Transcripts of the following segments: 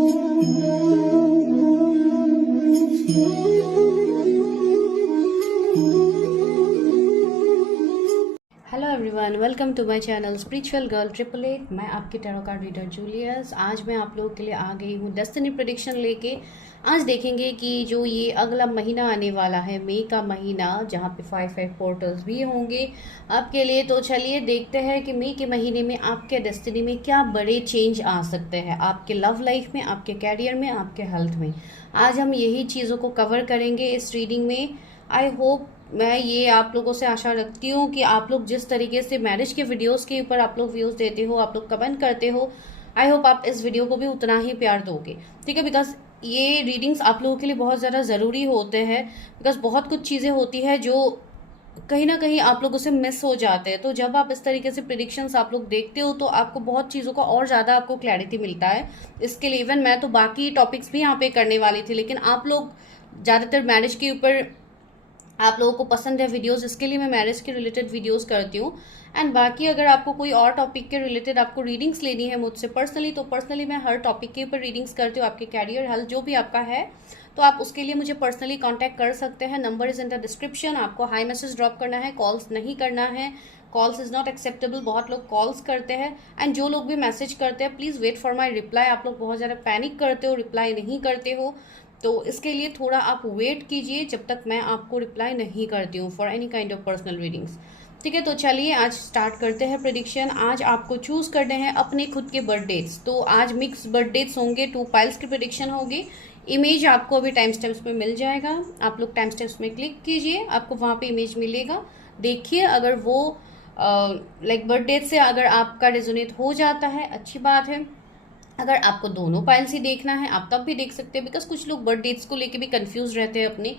Hello everyone, welcome to my channel spiritual girl 888। मैं आपकी tarot card reader Julius. आज मैं आप लोगों के लिए आ गई हूँ डेस्टिनी प्रेडिक्शन लेके। आज देखेंगे कि जो ये अगला महीना आने वाला है, मई का महीना, जहाँ पे 5 पोर्टल्स भी होंगे आपके लिए। तो चलिए देखते हैं कि मई के महीने में आपके डेस्टिनी में क्या बड़े चेंज आ सकते हैं, आपके लव लाइफ में, आपके कैरियर में, आपके हेल्थ में। आज हम यही चीज़ों को कवर करेंगे इस रीडिंग में। आई होप, मैं ये आप लोगों से आशा रखती हूँ कि आप लोग जिस तरीके से मैरिज के वीडियोस के ऊपर आप लोग व्यूज़ देते हो, आप लोग कमेंट करते हो, आई होप आप इस वीडियो को भी उतना ही प्यार दोगे। ठीक है, बिकॉज ये रीडिंग्स आप लोगों के लिए बहुत ज़्यादा ज़रूरी होते हैं। बिकॉज बहुत कुछ चीज़ें होती है जो कहीं ना कहीं आप लोगों से मिस हो जाते हैं। तो जब आप इस तरीके से प्रिडिक्शंस आप लोग देखते हो तो आपको बहुत चीज़ों का और ज़्यादा आपको क्लैरिटी मिलता है। इसके लिए इवन मैं तो बाकी टॉपिक्स भी यहाँ पे करने वाली थी, लेकिन आप लोग ज़्यादातर मैरिज के ऊपर आप लोगों को पसंद है वीडियोस, इसके लिए मैं मैरिज के रिलेटेड वीडियोस करती हूँ। एंड बाकी अगर आपको कोई और टॉपिक के रिलेटेड आपको रीडिंग्स लेनी है मुझसे पर्सनली, तो पर्सनली मैं हर टॉपिक के ऊपर रीडिंग्स करती हूँ। आपके कैरियर हेल्थ जो भी आपका है, तो आप उसके लिए मुझे पर्सनली कांटेक्ट कर सकते हैं। Number is in the description. आपको हाई मैसेज ड्रॉप करना है, कॉल्स नहीं करना है। Calls is not acceptable. बहुत लोग कॉल्स करते हैं, एंड जो लोग भी मैसेज करते हैं please wait for my reply. आप लोग बहुत ज़्यादा पैनिक करते हो, रिप्लाई नहीं करते हो, तो इसके लिए थोड़ा आप वेट कीजिए जब तक मैं आपको रिप्लाई नहीं करती हूँ for any kind of personal readings. ठीक है, तो चलिए आज स्टार्ट करते हैं प्रेडिक्शन। आज आपको चूज करने हैं अपने खुद के बर्थ डेट्स। तो आज मिक्स बर्थ डेट्स होंगे, 2 पाइल्स की प्रेडिक्शन होगी। इमेज आपको अभी टाइम स्टैम्प्स में मिल जाएगा। आप लोग टाइम स्टैम्प्स में क्लिक कीजिए, आपको वहाँ पे इमेज मिलेगा। देखिए, अगर वो लाइक बर्थ डेट से अगर आपका रेजोनेट हो जाता है, अच्छी बात है। अगर आपको दोनों पाइल्स ही देखना है आप तब भी देख सकते हैं, बिकॉज कुछ लोग बर्थ डेट्स को लेके भी कंफ्यूज रहते हैं अपने।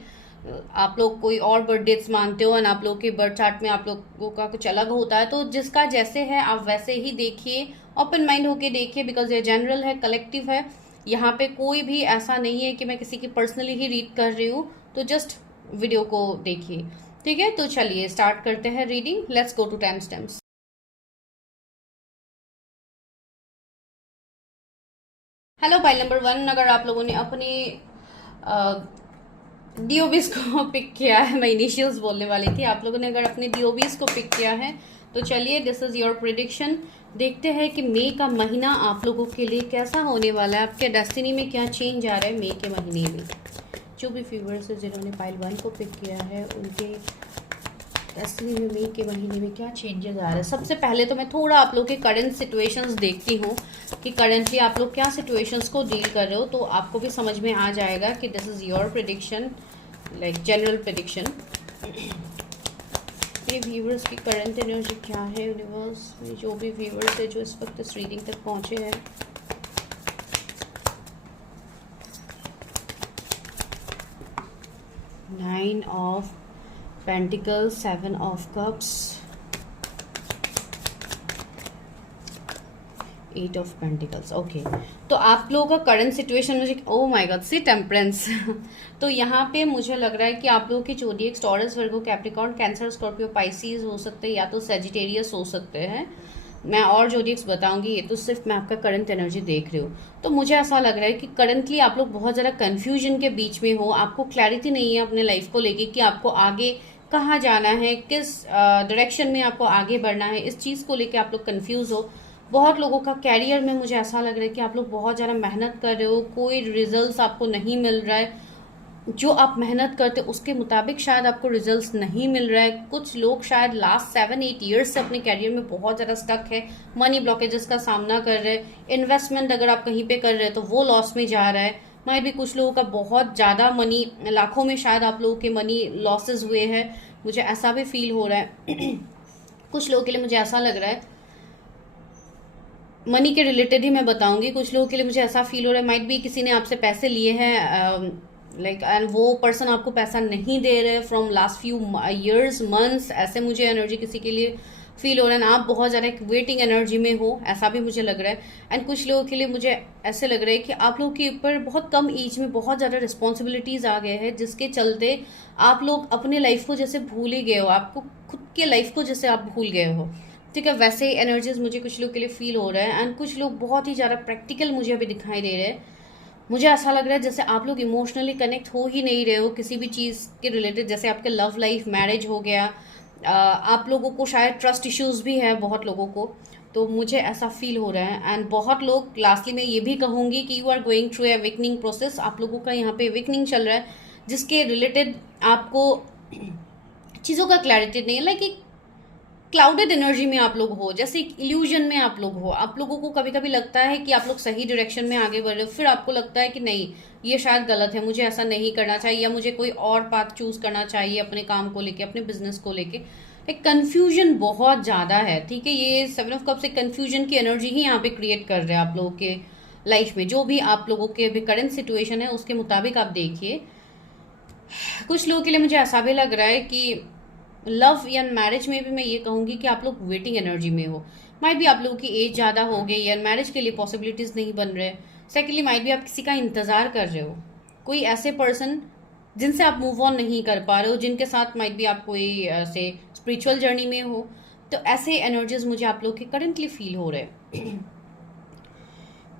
आप लोग कोई और बर्थ डेट्स मानते हो, और आप लोग के बर्थ चार्ट में आप लोगों का कुछ अलग होता है। तो जिसका जैसे है आप वैसे ही देखिए, ओपन माइंड होके देखिए, बिकॉज ये जनरल है, कलेक्टिव है। यहाँ पे कोई भी ऐसा नहीं है कि मैं किसी की पर्सनली ही रीड कर रही हूँ। तो जस्ट वीडियो को देखिए। ठीक है, तो चलिए स्टार्ट करते हैं reading. Let's go to time stamps. Hello pile number 1, अगर आप लोगों ने अपने डीओबीज को पिक किया है, मैं इनिशियल्स बोलने वाली थी, आप लोगों ने अगर अपने डीओबीज को पिक किया है तो चलिए दिस इज योर प्रिडिक्शन। देखते हैं कि मई का महीना आप लोगों के लिए कैसा होने वाला है, आपके डेस्टिनी में क्या चेंज आ रहा है मई के महीने में। जो भी व्यूअर्स है जिन्होंने पाइल 1 को पिक किया है, उनके डेस्टिनी में मई के महीने में क्या चेंजेस आ रहे हैं। सबसे पहले तो मैं थोड़ा आप लोग के करंट सिचुएशंस देखती हूँ कि करंटली आप लोग क्या सिचुएशंस को डील कर रहे हो, तो आपको भी समझ में आ जाएगा कि this is your prediction, like general prediction. ये व्यूवर्स की करंट एनर्जी क्या है यूनिवर्स में, जो भी व्यूवर्स है जो इस वक्त इस रीडिंग तक पहुंचे हैं। Nine of pentacles, 7 of cups, 8 of pentacles. Okay, तो आप लोगों का करंट सिचुएशन मुझे, oh my god, see temperance. तो यहाँ पे मुझे लग रहा है कि आप लोगों के जोडिएक टॉरस, वर्गो, कैप्रिकॉर्न, कैंसर, स्कॉर्पियो, पाइसीज हो सकते हैं, या तो सेजिटेरियस हो सकते हैं। मैं और जोडिएक्स बताऊंगी, ये तो सिर्फ मैं आपका करंट एनर्जी देख रही हूँ। तो मुझे ऐसा लग रहा है कि करंटली आप लोग बहुत ज़्यादा कन्फ्यूजन के बीच में हो, आपको क्लैरिटी नहीं है अपने लाइफ को लेके कि आपको आगे कहाँ जाना है, किस डायरेक्शन में आपको आगे बढ़ना है, इस चीज़ को लेके आप लोग कन्फ्यूज हो। बहुत लोगों का कैरियर में मुझे ऐसा लग रहा है कि आप लोग बहुत ज़्यादा मेहनत कर रहे हो, कोई रिजल्ट्स आपको नहीं मिल रहा है। जो आप मेहनत करते उसके मुताबिक शायद आपको रिजल्ट्स नहीं मिल रहा है। कुछ लोग शायद लास्ट 7-8 ईयर्स से अपने कैरियर में बहुत ज़्यादा स्टक है, मनी ब्लॉकेजेस का सामना कर रहे हैं। इन्वेस्टमेंट अगर आप कहीं पे कर रहे हैं तो वो लॉस में जा रहा है। मैं भी कुछ लोगों का बहुत ज़्यादा मनी, लाखों में शायद आप लोगों के मनी लॉसेज हुए हैं, मुझे ऐसा भी फील हो रहा है। कुछ लोगों के लिए मुझे ऐसा लग रहा है, मनी के रिलेटेड ही मैं बताऊंगी। कुछ लोगों के लिए मुझे ऐसा फील हो रहा है, माइट भी किसी ने आपसे पैसे लिए हैं, लाइक एंड वो पर्सन आपको पैसा नहीं दे रहे from last few years, months, ऐसे मुझे एनर्जी किसी के लिए फील हो रहा है। आप बहुत ज़्यादा एक वेटिंग एनर्जी में हो, ऐसा भी मुझे लग रहा है। एंड कुछ लोगों के लिए मुझे ऐसे लग रहा है कि आप लोगों के ऊपर बहुत कम एज में बहुत ज़्यादा रिस्पॉन्सिबिलिटीज़ आ गए हैं, जिसके चलते आप लोग अपने लाइफ को जैसे भूल ही गए हो, आपको खुद के लाइफ को जैसे आप भूल गए हो। ठीक है, वैसे ही एनर्जीज मुझे कुछ लोग के लिए फील हो रहा है। एंड कुछ लोग बहुत ही ज़्यादा प्रैक्टिकल मुझे अभी दिखाई दे रहे हैं। मुझे ऐसा लग रहा है जैसे आप लोग इमोशनली कनेक्ट हो ही नहीं रहे हो किसी भी चीज़ के रिलेटेड, जैसे आपके लव लाइफ, मैरिज हो गया, आप लोगों को शायद ट्रस्ट इश्यूज भी है बहुत लोगों को, तो मुझे ऐसा फील हो रहा है। एंड बहुत लोग, लास्टली मैं ये भी कहूँगी कि you are going through a awakening process, आप लोगों का यहाँ पे अवेकनिंग चल रहा है जिसके रिलेटेड आपको चीज़ों का क्लैरिटी नहीं है। लाइक एक क्लाउडेड एनर्जी में आप लोग हो, जैसे एक इल्यूजन में आप लोग हो। आप लोगों को कभी कभी लगता है कि आप लोग सही डायरेक्शन में आगे बढ़ रहे हो, फिर आपको लगता है कि नहीं, ये शायद गलत है, मुझे ऐसा नहीं करना चाहिए, या मुझे कोई और पाथ चूज करना चाहिए अपने काम को लेके, अपने बिजनेस को लेके। एक कंफ्यूजन बहुत ज़्यादा है, ठीक है। ये 7 ऑफ कप्स एक कंफ्यूजन की एनर्जी ही यहाँ पे क्रिएट कर रहे हैं आप लोगों के लाइफ में। जो भी आप लोगों के अभी करंट सिचुएशन है उसके मुताबिक आप देखिए। कुछ लोगों के लिए मुझे ऐसा भी लग रहा है कि लव या मैरिज में भी मैं ये कहूँगी कि आप लोग वेटिंग एनर्जी में हो। माइट भी आप लोगों की एज ज़्यादा हो गई या मैरिज के लिए पॉसिबिलिटीज़ नहीं बन रहे। सेकेंडली माइट भी आप किसी का इंतज़ार कर रहे हो, कोई ऐसे पर्सन जिनसे आप मूव ऑन नहीं कर पा रहे हो, जिनके साथ माइट भी आप कोई ऐसे स्पिरिचुअल जर्नी में हो। तो ऐसे एनर्जीज मुझे आप लोग के करंटली फील हो रहे हैं।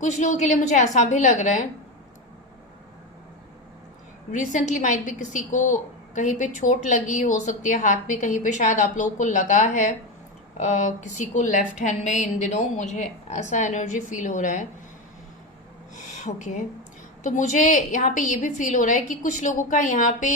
कुछ लोगों के लिए मुझे ऐसा भी लग रहा है रिसेंटली माइट भी किसी को कहीं पे चोट लगी हो सकती है, हाथ में कहीं पे शायद आप लोगों को लगा है, किसी को लेफ्ट हैंड में इन दिनों, मुझे ऐसा एनर्जी फील हो रहा है। ओके, तो मुझे यहाँ पे ये भी फील हो रहा है कि कुछ लोगों का यहाँ पे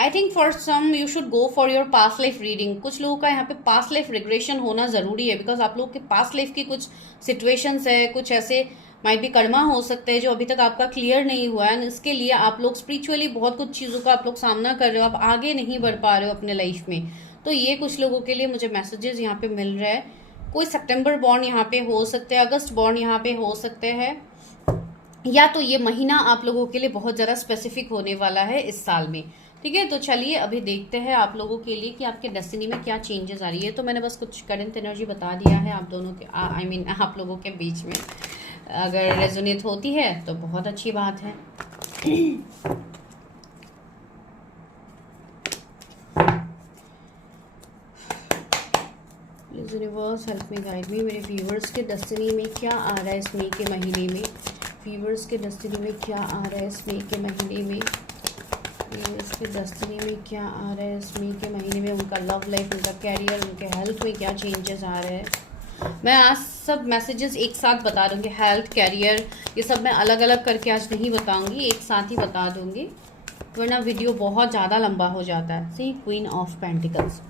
I think for some you should go for your past life reading. कुछ लोगों का यहाँ पे पास्ट लाइफ रिग्रेशन होना ज़रूरी है, बिकॉज आप लोग के पास्ट लाइफ की कुछ सिचुएशंस है, कुछ ऐसे माइट भी कर्मा हो सकते हैं जो अभी तक आपका क्लियर नहीं हुआ है। इसके लिए आप लोग स्पिरिचुअली बहुत कुछ चीज़ों का आप लोग सामना कर रहे हो, आप आगे नहीं बढ़ पा रहे हो अपने लाइफ में। तो ये कुछ लोगों के लिए मुझे मैसेजेस यहाँ पे मिल रहा है। कोई सितंबर बॉर्न यहाँ पे हो सकते हैं, अगस्त बॉर्न यहाँ पे हो सकते हैं, या तो ये महीना आप लोगों के लिए बहुत ज़्यादा स्पेसिफिक होने वाला है इस साल में, ठीक है। तो चलिए अभी देखते हैं आप लोगों के लिए कि आपके डेस्टिनी में क्या चेंजेस आ रही है। तो मैंने बस कुछ करंट एनर्जी बता दिया है आप दोनों के, आई मीन आप लोगों के बीच में। अगर रेजोनेट होती है तो बहुत अच्छी बात है। Please universe help me, guide मी। मेरे व्यूवर्स के डेस्टिनी में क्या आ रहा है इस मई के महीने में, व्यूवर्स के डेस्टिनी में क्या आ रहा है इस मई के महीने में, व्यूवर्स के डेस्टिनी में क्या आ रहा है इस मई के महीने में। उनका लव लाइफ, उनका कैरियर, उनके हेल्थ में क्या चेंजेस आ रहे हैं। मैं आज सब मैसेजेस एक साथ बता दूंगी, हेल्थ, कैरियर, ये सब मैं अलग अलग करके आज नहीं बताऊंगी, एक साथ ही बता दूंगी, वरना वीडियो बहुत ज़्यादा लंबा हो जाता है। See queen of pentacles.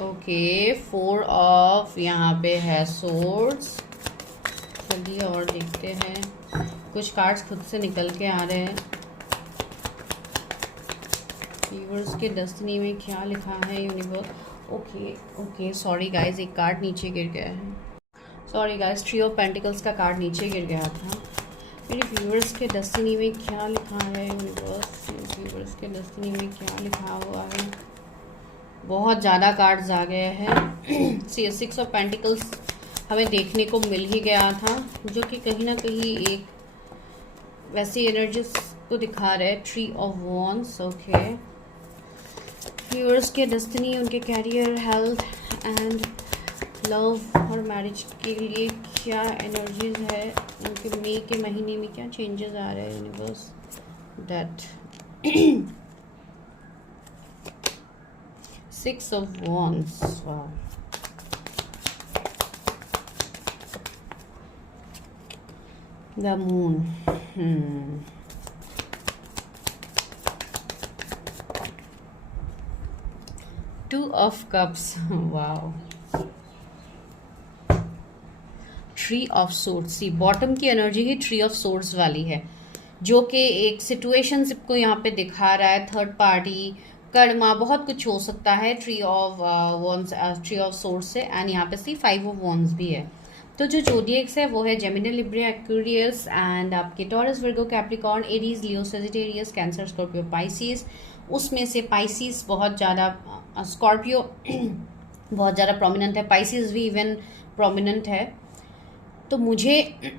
Okay, 4 of यहाँ पे है सोर्ड्स। चलिए और देखते हैं, कुछ कार्ड्स खुद से निकल के आ रहे हैं। व्यूअर्स के डेस्टिनी में क्या लिखा है यूनिवर्स। ओके सॉरी गाइज, एक कार्ड नीचे गिर गया है, सॉरी गाइज, 3 ऑफ पेंटिकल्स का कार्ड नीचे गिर गया था। मेरे व्यूअर्स के डेस्टिनी में क्या लिखा है यूनिवर्स, व्यूअर्स के डेस्टिनी में क्या लिखा हुआ है। बहुत ज़्यादा कार्ड्स आ गए हैं। 6 ऑफ पेंटिकल्स हमें देखने को मिल ही गया था, जो कि कहीं ना कहीं एक वैसी एनर्जीज को दिखा रहा है। 3 ऑफ वॉन्ड्स। ओके, व्यूअर्स के डेस्टिनी, उनके कैरियर, हेल्थ एंड लव और मैरिज के लिए क्या एनर्जीज है, उनके मई के महीने में क्या चेंजेस आ रहे हैं यूनिवर्स। That 6 of wands. वाह, the moon. Two of Cups. Wow. 3 of Swords। See bottom की एनर्जी ही 3 ऑफ Swords वाली है, जो कि एक सिचुएशनशिप को यहाँ पे दिखा रहा है। थर्ड पार्टी, कर्मा, बहुत कुछ हो सकता है 3 ऑफ वॉन्ड्स, 3 ऑफ Swords से। एंड यहाँ पे सी 5 ऑफ वॉन्ड्स भी है। तो जो जोडिएक्स है वो है जेमिनी, लिब्रा, एक्वेरियस एंड आपके टॉरस, वर्गो, कैप्रिकॉर्न, एरीज, लियो, सेजिटेरियस, कैंसर, स्कॉर्पियो, पाइसिस। उसमें से पाइसिस बहुत ज़्यादा, स्कॉर्पियो बहुत ज़्यादा प्रोमिनेंट है, पाइसिस भी इवन प्रोमिनेंट है। तो मुझे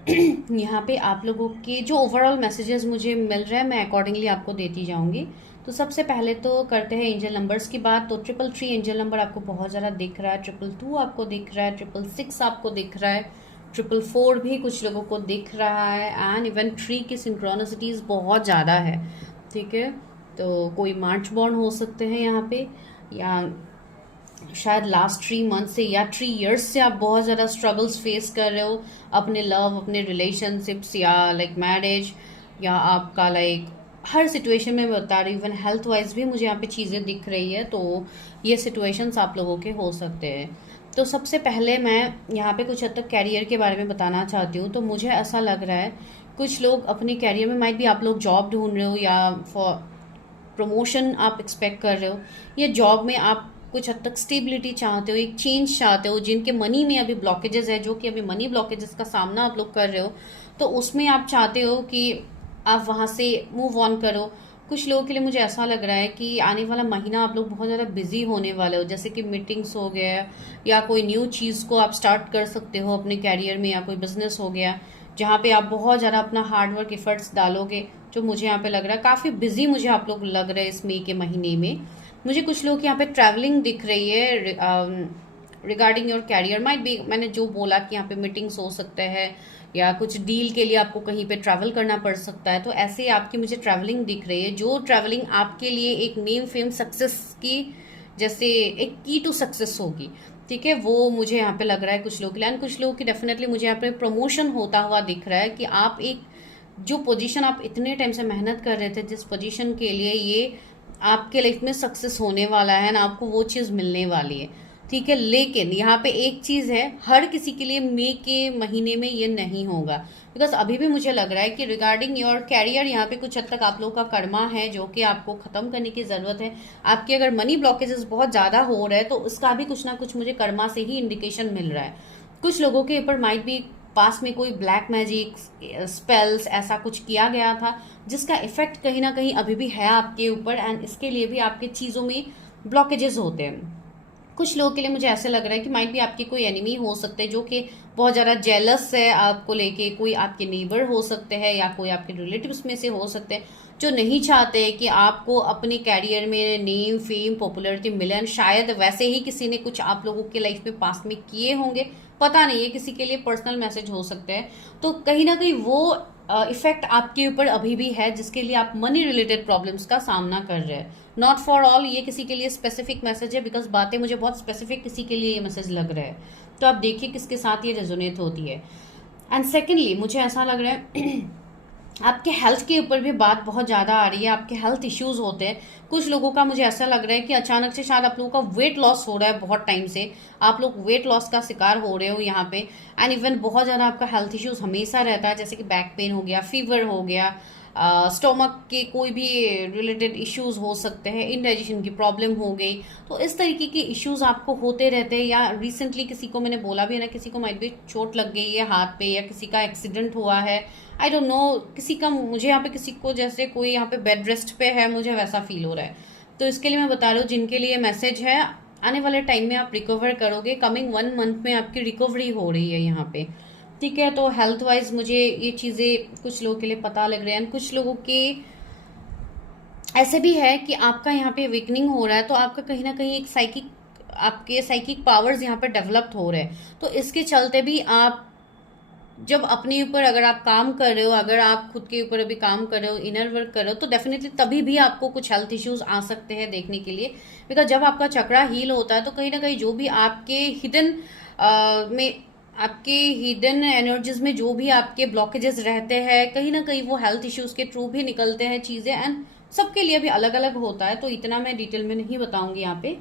यहाँ पे आप लोगों के जो ओवरऑल मैसेजेस मुझे मिल रहे हैं, मैं अकॉर्डिंगली आपको देती जाऊँगी। तो सबसे पहले तो करते हैं एंजल नंबर्स की बात। तो 333 एंजल नंबर आपको बहुत ज़्यादा दिख रहा है, 222 आपको दिख रहा है, 666 आपको दिख रहा है, 444 भी कुछ लोगों को दिख रहा है, एंड इवन 3 की सिंक्रोनिसिटीज़ बहुत ज़्यादा है। ठीक है, तो कोई मार्च बॉर्न हो सकते हैं यहाँ पे, या शायद लास्ट 3 मंथ से या 3 इयर्स से आप बहुत ज़्यादा स्ट्रगल्स फेस कर रहे हो अपने लव, अपने रिलेशनशिप्स, या लाइक मैरिज, या आपका लाइक हर सिचुएशन में मैं बता रही हूँ। इवन हेल्थ वाइज भी मुझे यहाँ पे चीज़ें दिख रही है, तो ये सिचुएशंस आप लोगों के हो सकते हैं। तो सबसे पहले मैं यहाँ पे कुछ हद तक कैरियर के बारे में बताना चाहती हूँ। तो मुझे ऐसा लग रहा है कुछ लोग अपने कैरियर में, माइट भी आप लोग जॉब ढूंढ रहे हो, या फॉर प्रमोशन आप एक्सपेक्ट कर रहे हो, या जॉब में आप कुछ हद तक स्टेबिलिटी चाहते हो, एक चेंज चाहते हो, जिनके मनी में अभी ब्लॉकेजेस है, जो कि अभी मनी ब्लॉकेजेस का सामना आप लोग कर रहे हो, तो उसमें आप चाहते हो कि आप वहाँ से मूव ऑन करो। कुछ लोगों के लिए मुझे ऐसा लग रहा है कि आने वाला महीना आप लोग बहुत ज़्यादा बिजी होने वाले हो, जैसे कि मीटिंग्स हो गया, या कोई न्यू चीज़ को आप स्टार्ट कर सकते हो अपने कैरियर में, या कोई बिजनेस हो गया जहाँ पे आप बहुत ज़्यादा अपना हार्डवर्क एफर्ट्स डालोगे। जो मुझे यहाँ पे लग रहा है काफ़ी बिजी मुझे आप लोग लग रहे हैं इस मई के महीने में। मुझे कुछ लोग यहाँ पे ट्रैवलिंग दिख रही है regarding your career. Might be मैंने जो बोला कि यहाँ पे मीटिंग्स हो सकते हैं, या कुछ डील के लिए आपको कहीं पे ट्रैवल करना पड़ सकता है, तो ऐसे आपकी मुझे ट्रैवलिंग दिख रही है, जो ट्रैवलिंग आपके लिए एक नेम फेम सक्सेस की जैसे एक की टू सक्सेस होगी। ठीक है, वो मुझे यहाँ पे लग रहा है कुछ लोगों के लिए। एंड कुछ लोगों की डेफिनेटली मुझे यहाँ पे प्रमोशन होता हुआ दिख रहा है कि आप एक जो पोजीशन आप इतने टाइम से मेहनत कर रहे थे, जिस पोजीशन के लिए, ये आपके लाइफ में सक्सेस होने वाला है ना, आपको वो चीज़ मिलने वाली है। ठीक है, लेकिन यहाँ पे एक चीज़ है, हर किसी के लिए मई के महीने में ये नहीं होगा, बिकॉज अभी भी मुझे लग रहा है कि रिगार्डिंग योर कैरियर यहाँ पे कुछ हद तक आप लोगों का कर्मा है जो कि आपको ख़त्म करने की ज़रूरत है। आपके अगर मनी ब्लॉकेजेस बहुत ज़्यादा हो रहे हैं तो उसका भी कुछ ना कुछ मुझे कर्मा से ही इंडिकेशन मिल रहा है। कुछ लोगों के ऊपर माइट भी पास में कोई ब्लैक मैजिक स्पेल्स ऐसा कुछ किया गया था, जिसका इफेक्ट कहीं ना कहीं अभी भी है आपके ऊपर, एंड इसके लिए भी आपके चीज़ों में ब्लॉकेजेस होते हैं। कुछ लोगों के लिए मुझे ऐसे लग रहा है कि माइट भी आपके कोई एनिमी हो सकते हैं जो कि बहुत ज़्यादा जेलस है आपको लेके। कोई आपके नेबर हो सकते हैं, या कोई आपके रिलेटिव्स में से हो सकते हैं जो नहीं चाहते कि आपको अपने कैरियर में नेम फेम पॉपुलरिटी मिले। शायद वैसे ही किसी ने कुछ आप लोगों के लाइफ में पास्ट में किए होंगे, पता नहीं है, किसी के लिए पर्सनल मैसेज हो सकते हैं। तो कहीं ना कहीं वो इफेक्ट आपके ऊपर अभी भी है, जिसके लिए आप मनी रिलेटेड प्रॉब्लम्स का सामना कर रहे हैं। नॉट फॉर ऑल, ये किसी के लिए स्पेसिफिक मैसेज है, बिकॉज बातें मुझे बहुत स्पेसिफिक किसी के लिए ये मैसेज लग रहा है। तो आप देखिए किसके साथ ये रेजोनेट होती है। एंड सेकेंडली मुझे ऐसा लग रहा है आपके हेल्थ के ऊपर भी बात बहुत ज़्यादा आ रही है, आपके हेल्थ इश्यूज होते हैं। कुछ लोगों का मुझे ऐसा लग रहा है कि अचानक से शायद आप लोगों का वेट लॉस हो रहा है, बहुत टाइम से आप लोग वेट लॉस का शिकार हो रहे हो यहाँ पे। एंड इवन बहुत ज़्यादा आपका हेल्थ इश्यूज हमेशा रहता है, जैसे कि बैक पेन हो गया, फीवर हो गया, स्टोमक के कोई भी रिलेटेड इश्यूज हो सकते हैं, इनडाइजेशन की प्रॉब्लम हो गई। तो इस तरीके के इश्यूज आपको होते रहते हैं। या रिसेंटली किसी को मैंने बोला भी है ना, किसी को माइट भी चोट लग गई है हाथ पे, या किसी का एक्सीडेंट हुआ है, आई डोंट नो, किसी का, मुझे यहाँ पे किसी को जैसे कोई यहाँ पे बेड रेस्ट पे है, मुझे वैसा फील हो रहा है। तो इसके लिए मैं बता रही हूँ, जिनके लिए मैसेज है, आने वाले टाइम में आप रिकवर करोगे। कमिंग 1 मंथ में आपकी रिकवरी हो रही है यहाँ पे। ठीक है, तो हेल्थ वाइज मुझे ये चीज़ें कुछ लोगों के लिए पता लग रही है। कुछ लोगों के ऐसे भी है कि आपका यहाँ पे वीकनिंग हो रहा है, तो आपका कहीं ना कहीं एक आपके साइकिक पावर्स यहाँ पे डेवलप्ड हो रहे हैं। तो इसके चलते भी आप जब अपने ऊपर अगर आप काम कर रहे हो, अगर आप खुद के ऊपर अभी काम कर रहे हो, इनर वर्क कर रहे हो, तो डेफिनेटली तभी भी आपको कुछ हेल्थ इश्यूज आ सकते हैं देखने के लिए। बिकॉज जब आपका चक्रा हील होता है तो कहीं ना कहीं जो भी आपके हिडन एनर्जीज में जो भी आपके ब्लॉकेजेस रहते हैं, कहीं ना कहीं वो हेल्थ इश्यूज के थ्रू भी निकलते हैं चीज़ें। एंड सबके लिए भी अलग अलग होता है, तो इतना मैं डिटेल में नहीं बताऊंगी यहाँ पे।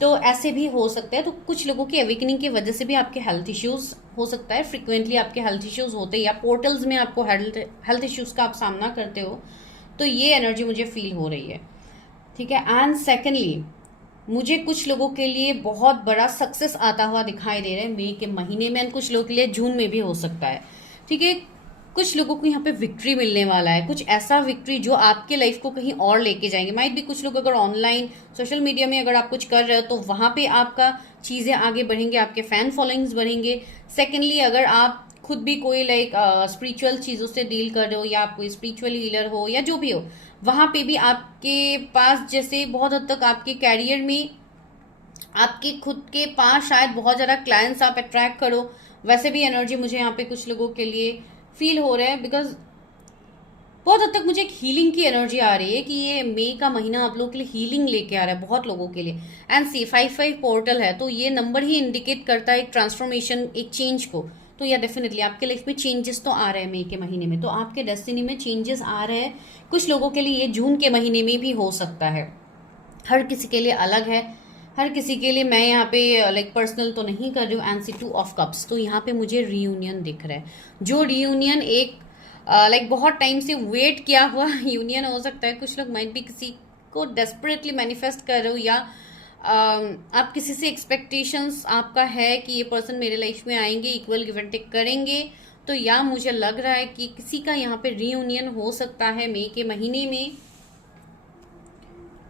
तो ऐसे भी हो सकता है। तो कुछ लोगों की अवेकनिंग की वजह से भी आपके हेल्थ इश्यूज हो सकता है, फ्रिक्वेंटली आपके हेल्थ इश्यूज होते हैं, या पोर्टल्स में आपको हेल्थ इश्यूज का आप सामना करते हो, तो ये एनर्जी मुझे फील हो रही है। ठीक है, एंड सेकेंडली मुझे कुछ लोगों के लिए बहुत बड़ा सक्सेस आता हुआ दिखाई दे रहा है मई के महीने में, एंड कुछ लोगों के लिए जून में भी हो सकता है। ठीक है, कुछ लोगों को यहाँ पे विक्ट्री मिलने वाला है, कुछ ऐसा विक्ट्री जो आपके लाइफ को कहीं और लेके जाएंगे। माइट भी कुछ लोग अगर ऑनलाइन सोशल मीडिया में अगर आप कुछ कर रहे हो तो वहां पे आपका चीजें आगे बढ़ेंगे, आपके फैन फॉलोइंग्स बढ़ेंगे। सेकेंडली अगर आप खुद भी कोई लाइक स्पिरिचुअल चीजों से डील कर रहे हो, या आप कोई स्पिरिचुअल हीलर हो, या जो भी हो, वहाँ पे भी आपके पास जैसे बहुत हद तक आपके कैरियर में आपके खुद के पास शायद बहुत ज़्यादा क्लाइंट्स आप अट्रैक्ट करो, वैसे भी एनर्जी मुझे यहाँ पे कुछ लोगों के लिए फील हो रहा है। बिकॉज बहुत हद तक मुझे एक हीलिंग की एनर्जी आ रही है कि ये मई का महीना आप लोगों के लिए हीलिंग लेके आ रहा है बहुत लोगों के लिए। एंड सी 5/5 पोर्टल है, तो ये नंबर ही इंडिकेट करता है एक ट्रांसफॉर्मेशन, एक चेंज को। तो या डेफिनेटली आपके लाइफ में चेंजेस तो आ रहे हैं मई के महीने में, तो आपके डेस्टिनी में चेंजेस आ रहे हैं। कुछ लोगों के लिए ये जून के महीने में भी हो सकता है, हर किसी के लिए अलग है। हर किसी के लिए मैं यहाँ पे लाइक पर्सनल तो नहीं कर रही हूँ। एंड सी 2 ऑफ कप्स, तो यहाँ पे मुझे रीयूनियन दिख रहा है, जो रीयूनियन एक लाइक बहुत टाइम से वेट किया हुआ यूनियन हो सकता है। कुछ लोग माइट भी किसी को डेस्परेटली मैनिफेस्ट कर रहे हो, या आप किसी से एक्सपेक्टेशंस आपका है कि ये पर्सन मेरे लाइफ में आएंगे, इक्वल गिव एंड टेक करेंगे। तो या मुझे लग रहा है कि किसी का यहाँ पे रीयूनियन हो सकता है मई के महीने में।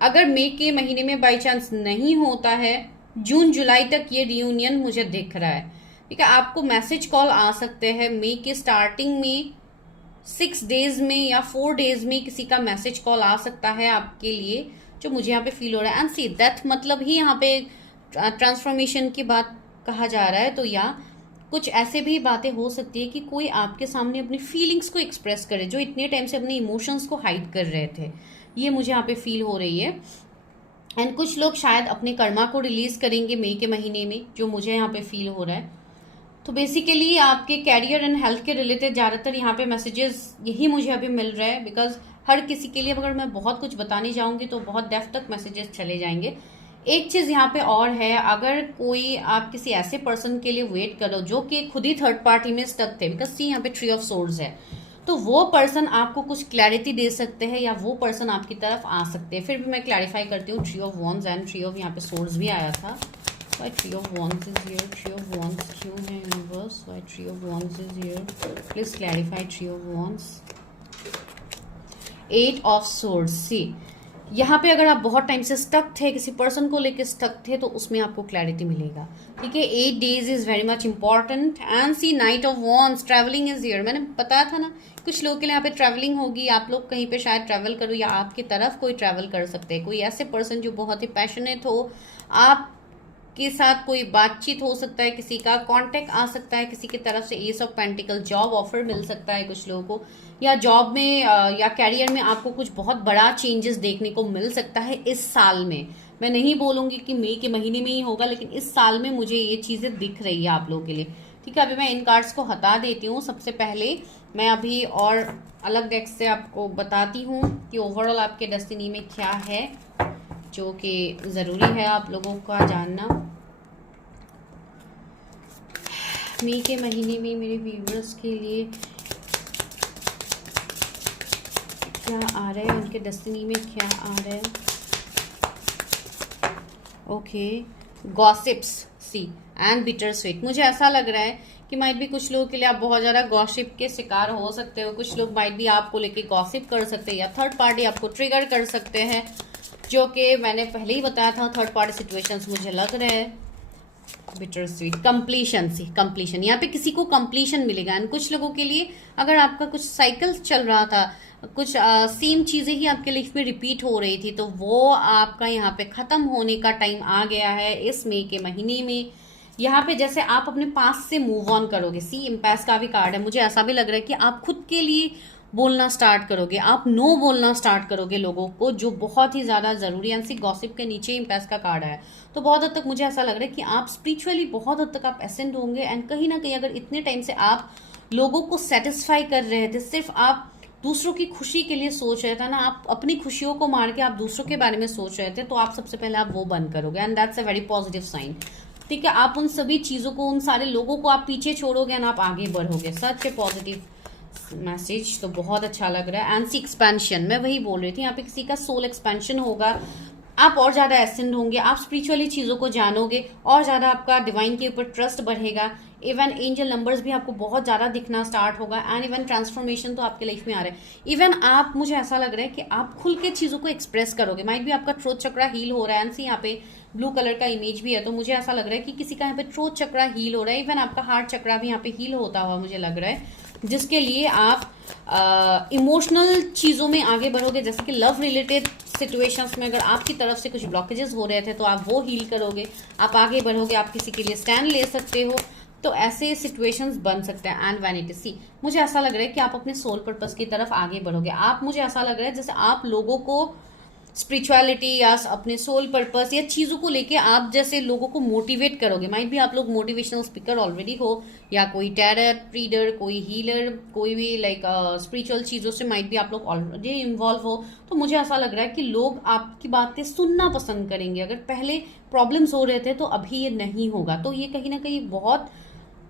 अगर मई के महीने में बाई चांस नहीं होता है, जून जुलाई तक ये रीयूनियन मुझे दिख रहा है। ठीक है, आपको मैसेज कॉल आ सकते हैं मई के स्टार्टिंग में 6 डेज में या 4 डेज में किसी का मैसेज कॉल आ सकता है आपके लिए, जो मुझे यहाँ पे फील हो रहा है। एंड सी दैट मतलब ही यहाँ पे ट्रांसफॉर्मेशन की बात कहा जा रहा है। तो या कुछ ऐसे भी बातें हो सकती है कि कोई आपके सामने अपनी फीलिंग्स को एक्सप्रेस करे, जो इतने टाइम से अपने इमोशंस को हाइड कर रहे थे, ये मुझे यहाँ पे फील हो रही है। एंड कुछ लोग शायद अपने कर्मा को रिलीज करेंगे मई के महीने में, जो मुझे यहाँ पे फील हो रहा है। तो बेसिकली आपके कैरियर एंड हेल्थ के रिलेटेड ज़्यादातर यहाँ पे मैसेजेस यही मुझे अभी मिल रहा है। बिकॉज हर किसी के लिए अगर मैं बहुत कुछ बताने जाऊँगी तो बहुत डेप्थ तक मैसेजेस चले जाएंगे। एक चीज़ यहाँ पे और है, अगर कोई आप किसी ऐसे पर्सन के लिए वेट करो जो कि खुद ही थर्ड पार्टी में स्टक थे, बिकॉज सी यहाँ पे 3 ऑफ सोर्ड्स है, तो वो पर्सन आपको कुछ क्लैरिटी दे सकते हैं या वो पर्सन आपकी तरफ आ सकते हैं। फिर भी मैं क्लैरिफाई करती हूँ, 3 ऑफ वॉन्ड्स एंड 3 ऑफ यहाँ पे सोर्ड्स भी आया था। Why 3 of Wands is here? 3 of Wands क्यों है universe? Why 3 of Wands is here? Please clarify 3 of Wands. 8 of Swords. See, यहाँ पे अगर आप बहुत टाइम से स्टक थे, किसी पर्सन को लेके स्टक थे, तो उसमें आपको क्लैरिटी मिलेगा। ठीक है, 8 days is very much important. And see knight of wands, travelling is here. मैंने बताया था ना, कुछ लोगों के लिए यहाँ पे ट्रैवलिंग होगी, आप लोग कहीं पे शायद ट्रैवल करो या आपकी तरफ कोई ट्रैवल कर सकते हैं। कोई ऐसे पर्सन जो बहुत ही पैशनेट हो, आप के साथ कोई बातचीत हो सकता है, किसी का कांटेक्ट आ सकता है, किसी की तरफ से ace of pentacle job offer मिल सकता है कुछ लोगों को, या जॉब में या कैरियर में आपको कुछ बहुत बड़ा चेंजेस देखने को मिल सकता है इस साल में। मैं नहीं बोलूंगी कि मई के महीने में ही होगा, लेकिन इस साल में मुझे ये चीज़ें दिख रही है आप लोगों के लिए। ठीक है, अभी मैं इन कार्ड्स को हटा देती हूँ। सबसे पहले मैं अभी और अलग डेक से आपको बताती हूँ कि ओवरऑल आपके डेस्टिनी में क्या है, जो कि ज़रूरी है आप लोगों का जानना। मई के महीने में मेरे व्यूअर्स के लिए क्या आ रहा है, उनके डेस्टिनी में क्या आ रहा है। Okay, gossips see and bitter sweet. मुझे ऐसा लग रहा है कि माइट भी कुछ लोगों के लिए आप बहुत ज़्यादा गॉसिप के शिकार हो सकते हो। कुछ लोग माइट भी आपको लेके गॉसिप कर सकते हैं, या थर्ड पार्टी आपको ट्रिगर कर सकते हैं, जो कि मैंने पहले ही बताया था। थर्ड पार्टी सिचुएशंस मुझे लग रहे हैं। बिटर स्वीट, कंप्लीशन सी, कंप्लीशन, यहाँ पे किसी को कंप्लीशन मिलेगा। एंड कुछ लोगों के लिए अगर आपका कुछ साइकिल चल रहा था, कुछ सेम चीज़ें ही आपके लाइफ में रिपीट हो रही थी, तो वो आपका यहाँ पे ख़त्म होने का टाइम आ गया है इस मई के महीने में। यहाँ पे जैसे आप अपने पास से मूव ऑन करोगे। सी इम्पैस का भी कार्ड है, मुझे ऐसा भी लग रहा है कि आप खुद के लिए बोलना स्टार्ट करोगे, आप नो बोलना स्टार्ट करोगे लोगों को, जो बहुत ही ज़्यादा ज़रूरी है। सी गॉसिप के नीचे इम्पैस का कार्ड है, तो बहुत हद तक मुझे ऐसा लग रहा है कि आप स्पिरिचुअली बहुत हद तक आप एसेंड होंगे। एंड कहीं ना कहीं अगर इतने टाइम से आप लोगों को सेटिस्फाई कर रहे थे, सिर्फ आप दूसरों की खुशी के लिए सोच रहे थे ना, आप अपनी खुशियों को मार के आप दूसरों के बारे में सोच रहे थे, तो आप सबसे पहले आप वो बंद करोगे। And that's a very positive sign. ठीक है, आप उन सभी चीज़ों को, उन सारे लोगों को आप पीछे छोड़ोगे एंड आप आगे बढ़ोगे। सच ए पॉजिटिव मैसेज, तो बहुत अच्छा लग रहा है। एंड सी एक्सपेंशन, मैं वही बोल रही थी, यहाँ पे किसी का सोल एक्सपेंशन होगा, आप और ज़्यादा एसेंड होंगे, आप स्पिरिचुअली चीज़ों को जानोगे, और ज़्यादा आपका डिवाइन के ऊपर ट्रस्ट बढ़ेगा। इवन एंजल नंबर्स भी आपको बहुत ज़्यादा दिखना स्टार्ट होगा। एंड इवन ट्रांसफॉर्मेशन तो आपके लाइफ में आ रहा है। इवन आप, मुझे ऐसा लग रहा है कि आप खुल के चीज़ों को एक्सप्रेस करोगे। माइट भी आपका थ्रोट चक्रा हील हो रहा है। एंड सी यहाँ पे ब्लू कलर का इमेज भी है, तो मुझे ऐसा लग रहा है कि किसी का यहाँ पे थ्रोट चक्रा हील हो रहा है। इवन आपका हार्ट चक्रा भी यहाँ पे हील होता हुआ मुझे लग रहा है। जिसके लिए आप इमोशनल चीज़ों में आगे बढ़ोगे, जैसे कि लव रिलेटेड सिचुएशंस में अगर आपकी तरफ से कुछ ब्लॉकेजेस हो रहे थे तो आप वो हील करोगे, आप आगे बढ़ोगे, आप किसी के लिए स्टैंड ले सकते हो। तो ऐसे सिचुएशंस बन सकते हैं। एंड वैनिटी, सी मुझे ऐसा लग रहा है कि आप अपने सोल पर्पस की तरफ आगे बढ़ोगे। आप, मुझे ऐसा लग रहा है जैसे आप लोगों को स्पिरिचुअलिटी या अपने सोल पर्पस या चीज़ों को लेके आप जैसे लोगों को मोटिवेट करोगे। माइट भी आप लोग मोटिवेशनल स्पीकर ऑलरेडी हो, या कोई टैरट रीडर, कोई हीलर, कोई भी लाइक स्पिरिचुअल चीज़ों से माइट भी आप लोग ऑलरेडी इन्वॉल्व हो। तो मुझे ऐसा लग रहा है कि लोग आपकी बातें सुनना पसंद करेंगे। अगर पहले प्रॉब्लम्स हो रहे थे तो अभी ये नहीं होगा। तो ये कहीं ना कहीं बहुत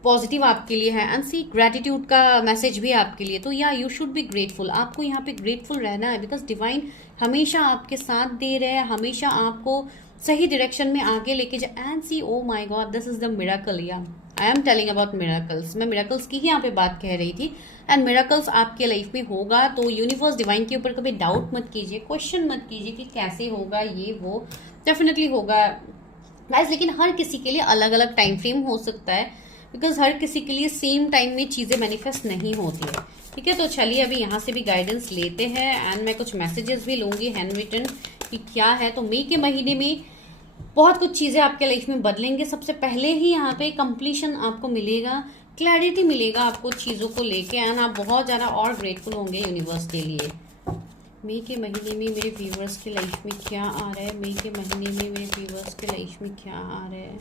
पॉजिटिव आपके लिए है। एंड सी ग्रेटिट्यूड का मैसेज भी आपके लिए। तो या यू शुड बी ग्रेटफुल, आपको यहाँ पे ग्रेटफुल रहना है, बिकॉज डिवाइन हमेशा आपके साथ दे रहे हैं, हमेशा आपको सही डायरेक्शन में आगे लेके जाए। And see, oh my god, this is the miracle. Yeah I am telling about miracles. मैं मिरेकल्स की ही यहाँ पे बात कह रही थी। एंड मिरेकल्स आपके लाइफ में होगा। तो यूनिवर्स डिवाइन के ऊपर कभी डाउट मत कीजिए, क्वेश्चन मत कीजिए कि कैसे होगा, ये वो डेफिनेटली होगा गाइस। लेकिन हर किसी के लिए अलग अलग टाइम फ्रेम हो सकता है, बिकॉज हर किसी के लिए सेम टाइम में चीज़ें मैनिफेस्ट नहीं होती है। ठीक है, तो चलिए अभी यहाँ से भी गाइडेंस लेते हैं। एंड मैं कुछ मैसेजेस भी लूँगी हैंड रिटन कि क्या है। तो मई के महीने में बहुत कुछ चीज़ें आपके लाइफ में बदलेंगे। सबसे पहले ही यहाँ पे कंप्लीशन आपको मिलेगा, क्लैरिटी मिलेगा आपको चीज़ों को लेके। एंड आप बहुत ज़्यादा और ग्रेटफुल होंगे यूनिवर्स के लिए। मई के महीने में मेरे व्यूवर्स के लाइफ में क्या आ रहा है? मई के महीने में मेरे व्यूवर्स के लाइफ में क्या आ रहा है?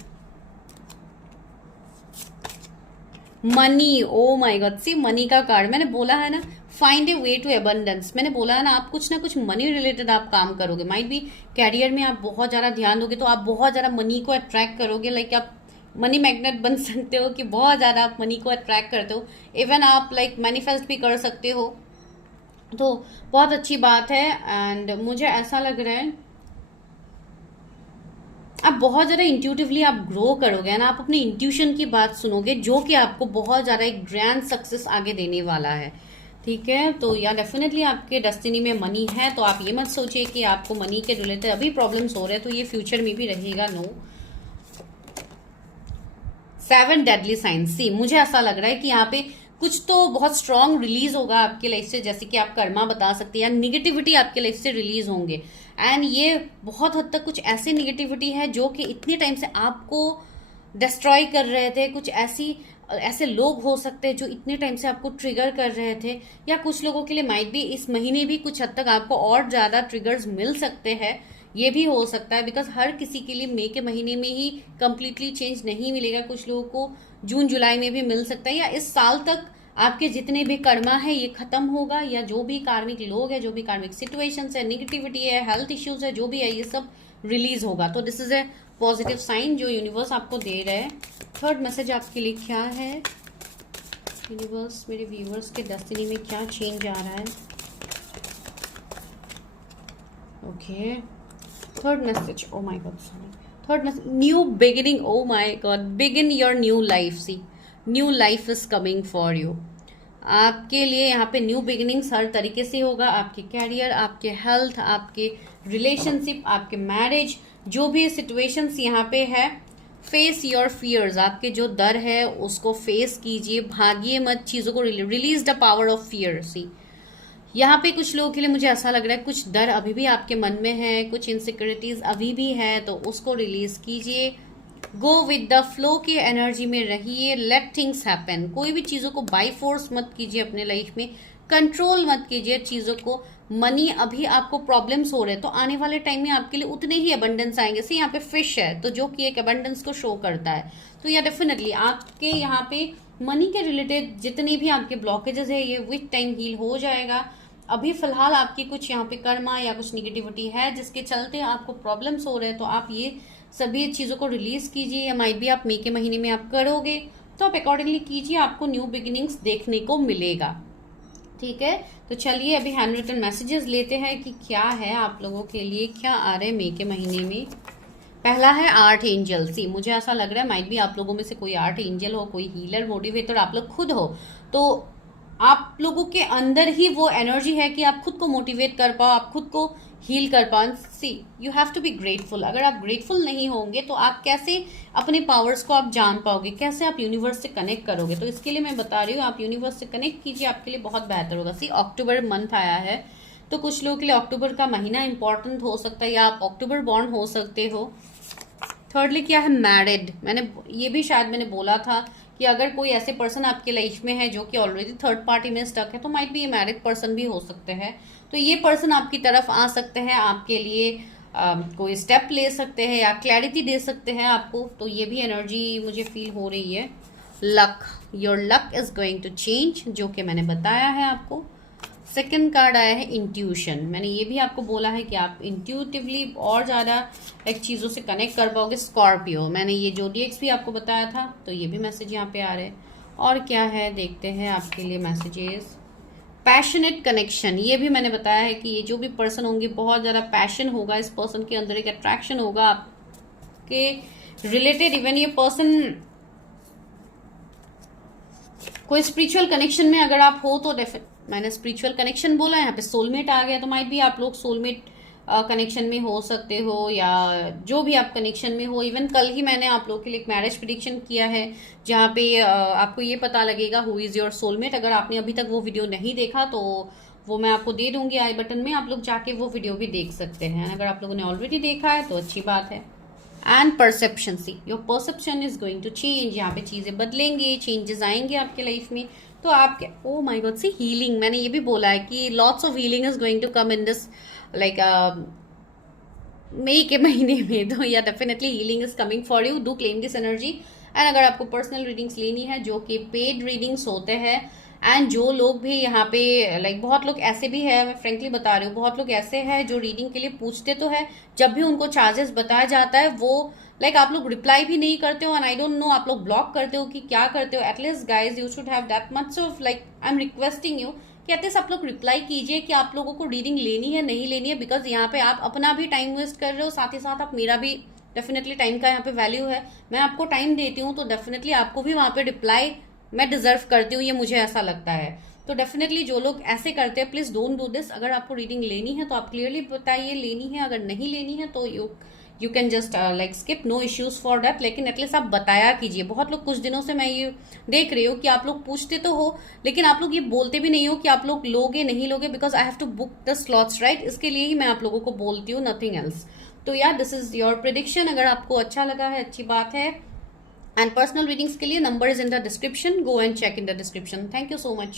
Money, oh my god, see money का कार्ड। मैंने बोला है ना, find a way to abundance. मैंने बोला है ना, आप कुछ ना कुछ मनी रिलेटेड आप काम करोगे। माइट भी कैरियर में आप बहुत ज़्यादा ध्यान दोगे तो आप बहुत ज़्यादा मनी को अट्रैक्ट करोगे। लाइक आप मनी मैग्नेट बन सकते हो कि बहुत ज़्यादा आप मनी को अट्रैक्ट करते हो। इवन आप लाइक मैनिफेस्ट भी कर सकते हो। तो बहुत अच्छी बात है। एंड मुझे ऐसा लग रहा है आप बहुत ज़्यादा इंट्यूटिवली आप ग्रो करोगे ना, आप अपने इंट्यूशन की बात सुनोगे, जो कि आपको बहुत ज़्यादा एक ग्रैंड सक्सेस आगे देने वाला है। ठीक है, तो या डेफिनेटली आपके डेस्टिनी में मनी है। तो आप ये मत सोचिए कि आपको मनी के रिलेटेड अभी प्रॉब्लम्स हो रहे हैं तो ये फ्यूचर में भी रहेगा। नो। 7 डेडली साइंस, सी मुझे ऐसा लग रहा है कि यहाँ पे कुछ तो बहुत स्ट्रांग रिलीज होगा आपके लाइफ से, जैसे कि आप कर्मा बता सकते हैं, या निगेटिविटी आपके लाइफ से रिलीज होंगे। एंड ये बहुत हद तक कुछ ऐसे निगेटिविटी है जो कि इतने टाइम से आपको डिस्ट्रॉय कर रहे थे। कुछ ऐसे लोग हो सकते हैं जो इतने टाइम से आपको ट्रिगर कर रहे थे, या कुछ लोगों के लिए माइट भी इस महीने भी कुछ हद तक आपको और ज़्यादा ट्रिगर्स मिल सकते हैं। ये भी हो सकता है, बिकॉज हर किसी के लिए मई के महीने में ही कंप्लीटली चेंज नहीं मिलेगा। कुछ लोगों को जून जुलाई में भी मिल सकता है, या इस साल तक आपके जितने भी कर्मा है ये खत्म होगा, या जो भी कार्मिक लोग है, जो भी कार्मिक सिचुएशंस है, नेगेटिविटी है, हेल्थ इश्यूज है, जो भी है, ये सब रिलीज होगा। तो this is a positive sign जो यूनिवर्स आपको दे रहा है। थर्ड मैसेज आपके लिए क्या है? यूनिवर्स मेरे व्यूवर्स के डेस्टिनी में क्या चेंज आ रहा है? Okay, third message, oh my god, sorry, third message, new beginning. Oh my god, begin your new life. See new life is coming for you. आपके लिए यहाँ पे न्यू बिगिनिंग्स हर तरीके से होगा। आपके कैरियर, आपके हेल्थ, आपके रिलेशनशिप, आपके मैरिज, जो भी सिचुएशंस यहाँ पे है। फेस योर फियर्स, आपके जो डर है उसको फेस कीजिए, भागिए मत चीज़ों को। Release the power of fear. See यहाँ पे कुछ लोगों के लिए मुझे ऐसा लग रहा है कुछ डर अभी भी आपके मन में है, कुछ इनसिक्योरिटीज अभी भी है, तो उसको रिलीज कीजिए। गो विद द फ्लो की एनर्जी में रहिए। Let things happen. कोई भी चीज़ों को बाई फोर्स मत कीजिए अपने लाइफ में, कंट्रोल मत कीजिए चीज़ों को। मनी, अभी आपको प्रॉब्लम्स हो रहे हैं तो आने वाले टाइम में आपके लिए उतने ही अबंडेंस आएंगे। सी यहाँ पे फिश है तो जो कि एक अबंडेंस को शो करता है। तो या डेफिनेटली आपके यहाँ पे मनी के रिलेटेड जितनी भी आपके ब्लॉकेजेस है ये विथ टाइम हील हो जाएगा। अभी फिलहाल आपकी कुछ यहाँ पे कर्मा या कुछ निगेटिविटी है जिसके चलते आपको प्रॉब्लम्स हो रहे हैं, तो आप ये सभी चीज़ों को रिलीज कीजिए। या माइट भी आप मई के महीने में आप करोगे तो आप अकॉर्डिंगली कीजिए, आपको न्यू बिगिनिंग्स देखने को मिलेगा। ठीक है, तो चलिए अभी हैंड रिटन मैसेजेस लेते हैं कि क्या है आप लोगों के लिए, क्या आ रहे हैं मई के महीने में। पहला है आर्ट एंजल। सी मुझे ऐसा लग रहा है माइट भी आप लोगों में से कोई आर्ट एंजल हो, कोई हीलर, मोटिवेटर आप लोग खुद हो, तो आप लोगों के अंदर ही वो एनर्जी है कि आप खुद को मोटिवेट कर पाओ, आप खुद को हील कर पाओ। See you have to be grateful. अगर आप ग्रेटफुल नहीं होंगे तो आप कैसे अपने पावर्स को आप जान पाओगे, कैसे आप यूनिवर्स से कनेक्ट करोगे। तो इसके लिए मैं बता रही हूँ, आप यूनिवर्स से कनेक्ट कीजिए, आपके लिए बहुत बेहतर होगा। सी अक्टूबर मंथ आया है, तो कुछ लोगों के लिए अक्टूबर का महीना इंपॉर्टेंट हो सकता है, या आप अक्टूबर बॉर्न हो सकते हो। थर्डली क्या है, मैरिड। मैंने ये भी शायद मैंने बोला था कि अगर कोई ऐसे पर्सन आपके लाइफ में है जो कि ऑलरेडी थर्ड पार्टी में स्टक है, तो माइट भी ये मैरिड पर्सन भी हो सकते हैं। तो ये पर्सन आपकी तरफ आ सकते हैं, आपके लिए कोई स्टेप ले सकते हैं या क्लैरिटी दे सकते हैं आपको। तो ये भी एनर्जी मुझे फील हो रही है। Luck, your luck is going to change, जो कि मैंने बताया है आपको। सेकंड कार्ड आया है इंट्यूशन। मैंने ये भी आपको बोला है कि आप इंट्यूटिवली और ज़्यादा एक चीज़ों से कनेक्ट कर पाओगे। स्कॉर्पियो, मैंने ये जोडिएक्स भी आपको बताया था, तो ये भी मैसेज यहाँ पे आ रहे हैं। और क्या है देखते हैं आपके लिए मैसेजेस। पैशनेट कनेक्शन, ये भी मैंने बताया है कि ये जो भी पर्सन होंगे बहुत ज़्यादा पैशन होगा, इस पर्सन के अंदर एक अट्रैक्शन होगा आपके रिलेटेड। इवन ये पर्सन कोई स्पिरिचुअल कनेक्शन में अगर आप हो तो मैंने स्पिरिचुअल कनेक्शन बोला, यहाँ पे सोलमेट आ गया, तो माइट भी आप लोग सोलमेट कनेक्शन में हो सकते हो, या जो भी आप कनेक्शन में हो। इवन कल ही मैंने आप लोग के लिए एक मैरिज प्रेडिक्शन किया है, जहाँ पे आपको ये पता लगेगा हु इज़ योर सोलमेट। अगर आपने अभी तक वो वीडियो नहीं देखा तो वो मैं आपको दे दूंगी आई बटन में, आप लोग जाके वो वीडियो भी देख सकते हैं। अगर आप लोगों ने ऑलरेडी देखा है तो अच्छी बात है। And perception, see your perception is going to change. यहाँ पे चीज़ें बदलेंगे, चेंजेस आएंगे आपके लाइफ में। तो आप क्या, oh my god, see healing, मैंने ये भी बोला है कि lots of healing is going to come in this like मई के महीने में। तो yeah definitely healing is coming for you, do claim this energy. And अगर आपको पर्सनल रीडिंग्स लेनी है, जो कि पेड रीडिंग्स होते हैं, एंड जो लोग भी यहाँ पे लाइक बहुत लोग ऐसे भी है, मैं फ्रेंकली बता रही हूँ, बहुत लोग ऐसे हैं जो रीडिंग के लिए पूछते तो है, जब भी उनको चार्जेस बताया जाता है वो लाइक आप लोग रिप्लाई भी नहीं करते हो। एंड आई डोंट नो आप लोग ब्लॉक करते हो कि क्या करते हो। At least guys you should have that much of like I am requesting you कि एटलीस्ट आप लोग रिप्लाई कीजिए कि आप लोगों को रीडिंग लेनी है नहीं लेनी है। बिकॉज यहाँ पे आप अपना भी टाइम वेस्ट कर रहे हो, साथ ही साथ आप मेरा भी डेफिनेटली टाइम का यहाँ पे वैल्यू है। मैं आपको टाइम देती हूँ तो डेफिनेटली आपको भी वहाँ पे रिप्लाई मैं डिजर्व करती हूँ, ये मुझे ऐसा लगता है। तो डेफिनेटली जो लोग ऐसे करते हैं, प्लीज डोंट डू दिस। अगर आपको रीडिंग लेनी है तो आप क्लियरली बताइए लेनी है, अगर नहीं लेनी है तो you can just like skip, no issues for that. लेकिन एटलीस्ट आप बताया कीजिए। बहुत लोग, कुछ दिनों से मैं ये देख रही हूँ कि आप लोग पूछते तो हो लेकिन आप लोग ये बोलते भी नहीं हो कि आप लोग लोगे नहीं लोगे, because I have to book the slots right. इसके लिए ही मैं आप लोगों को बोलती हूँ, नथिंग एल्स। तो यार दिस इज योर प्रेडिक्शन। अगर आपको अच्छा लगा है अच्छी बात है। एंड पर्सनल रीडिंग्स के लिए number is in the description, go and check in the description. Thank you so much.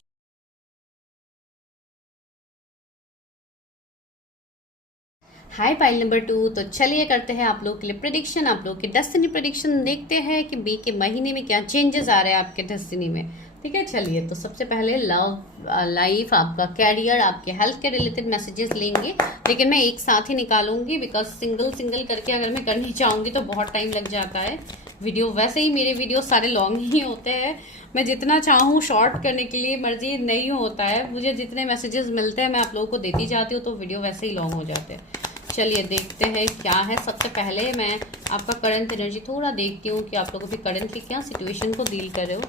Hi pile number 2, तो चलिए करते हैं आप लोग के लिए प्रेडिक्शन, आप लोग के डेस्टिनी प्रेडिक्शन। देखते हैं कि मई के महीने में क्या चेंजेस आ रहे हैं आपके डेस्टिनी में। ठीक है, चलिए। तो सबसे पहले लव लाइफ, आपका कैरियर, आपके हेल्थ के रिलेटेड मैसेजेस लेंगे, लेकिन मैं एक साथ ही निकालूंगी बिकॉज सिंगल सिंगल करके अगर मैं करनी चाहूँगी तो बहुत टाइम लग जाता है। वीडियो वैसे ही मेरे वीडियो सारे लॉन्ग ही होते हैं, मैं जितना चाहूँ शॉर्ट करने के लिए मर्जी नहीं होता है। मुझे जितने मैसेजेस मिलते हैं मैं आप लोगों को देती जाती हूँ, तो वीडियो वैसे ही लॉन्ग हो जाते हैं। चलिए देखते हैं क्या है। सबसे पहले मैं आपका करंट एनर्जी थोड़ा देखती हूँ कि आप लोगों की करंटली क्या सिचुएशन को डील कर रहे हो।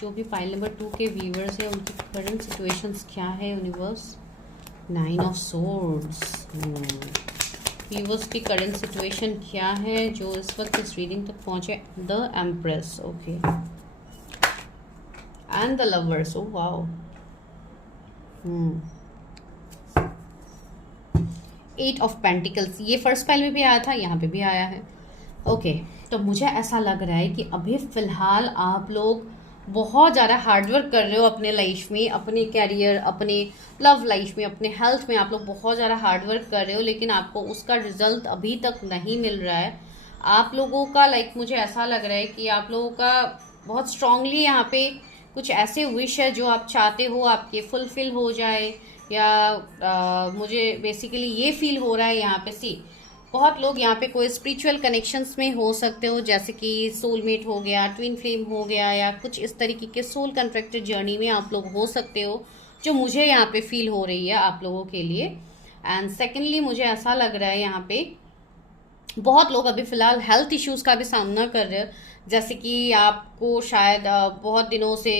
जो भी पाइल नंबर 2 के व्यूअर्स हैं उनकी करंट सिचुएशंस क्या है यूनिवर्स। 9 ऑफ सोर्ड्स, व्यूअर्स की करंट सिचुएशन क्या है जो इस वक्त इस रीडिंग तक पहुँचे। The empress, okay, and the lovers, oh wow. 8 of pentacles, ये फर्स्ट पाइल में भी आया था, यहाँ पे भी आया है। ओके, तो मुझे ऐसा लग रहा है कि अभी फ़िलहाल आप लोग बहुत ज़्यादा हार्डवर्क कर रहे हो अपने लाइफ में, अपने कैरियर, अपने लव लाइफ में, अपने हेल्थ में। आप लोग बहुत ज़्यादा हार्डवर्क कर रहे हो लेकिन आपको उसका रिजल्ट अभी तक नहीं मिल रहा है। आप लोगों का लाइक मुझे ऐसा लग रहा है कि आप लोगों का बहुत स्ट्रांगली यहाँ पे कुछ ऐसे विश है जो आप चाहते हो आपके फुलफिल हो जाए, या मुझे बेसिकली ये फील हो रहा है यहाँ पे। सी बहुत लोग यहाँ पे कोई स्पिरिचुअल कनेक्शंस में हो सकते हो, जैसे कि सोलमेट हो गया, ट्विन फ्लेम हो गया, या कुछ इस तरीके के सोल कॉन्ट्रैक्टेड जर्नी में आप लोग हो सकते हो, जो मुझे यहाँ पे फील हो रही है आप लोगों के लिए। एंड सेकेंडली मुझे ऐसा लग रहा है यहाँ पे बहुत लोग अभी फ़िलहाल हेल्थ इश्यूज़ का भी सामना कर रहे हो, जैसे कि आपको शायद बहुत दिनों से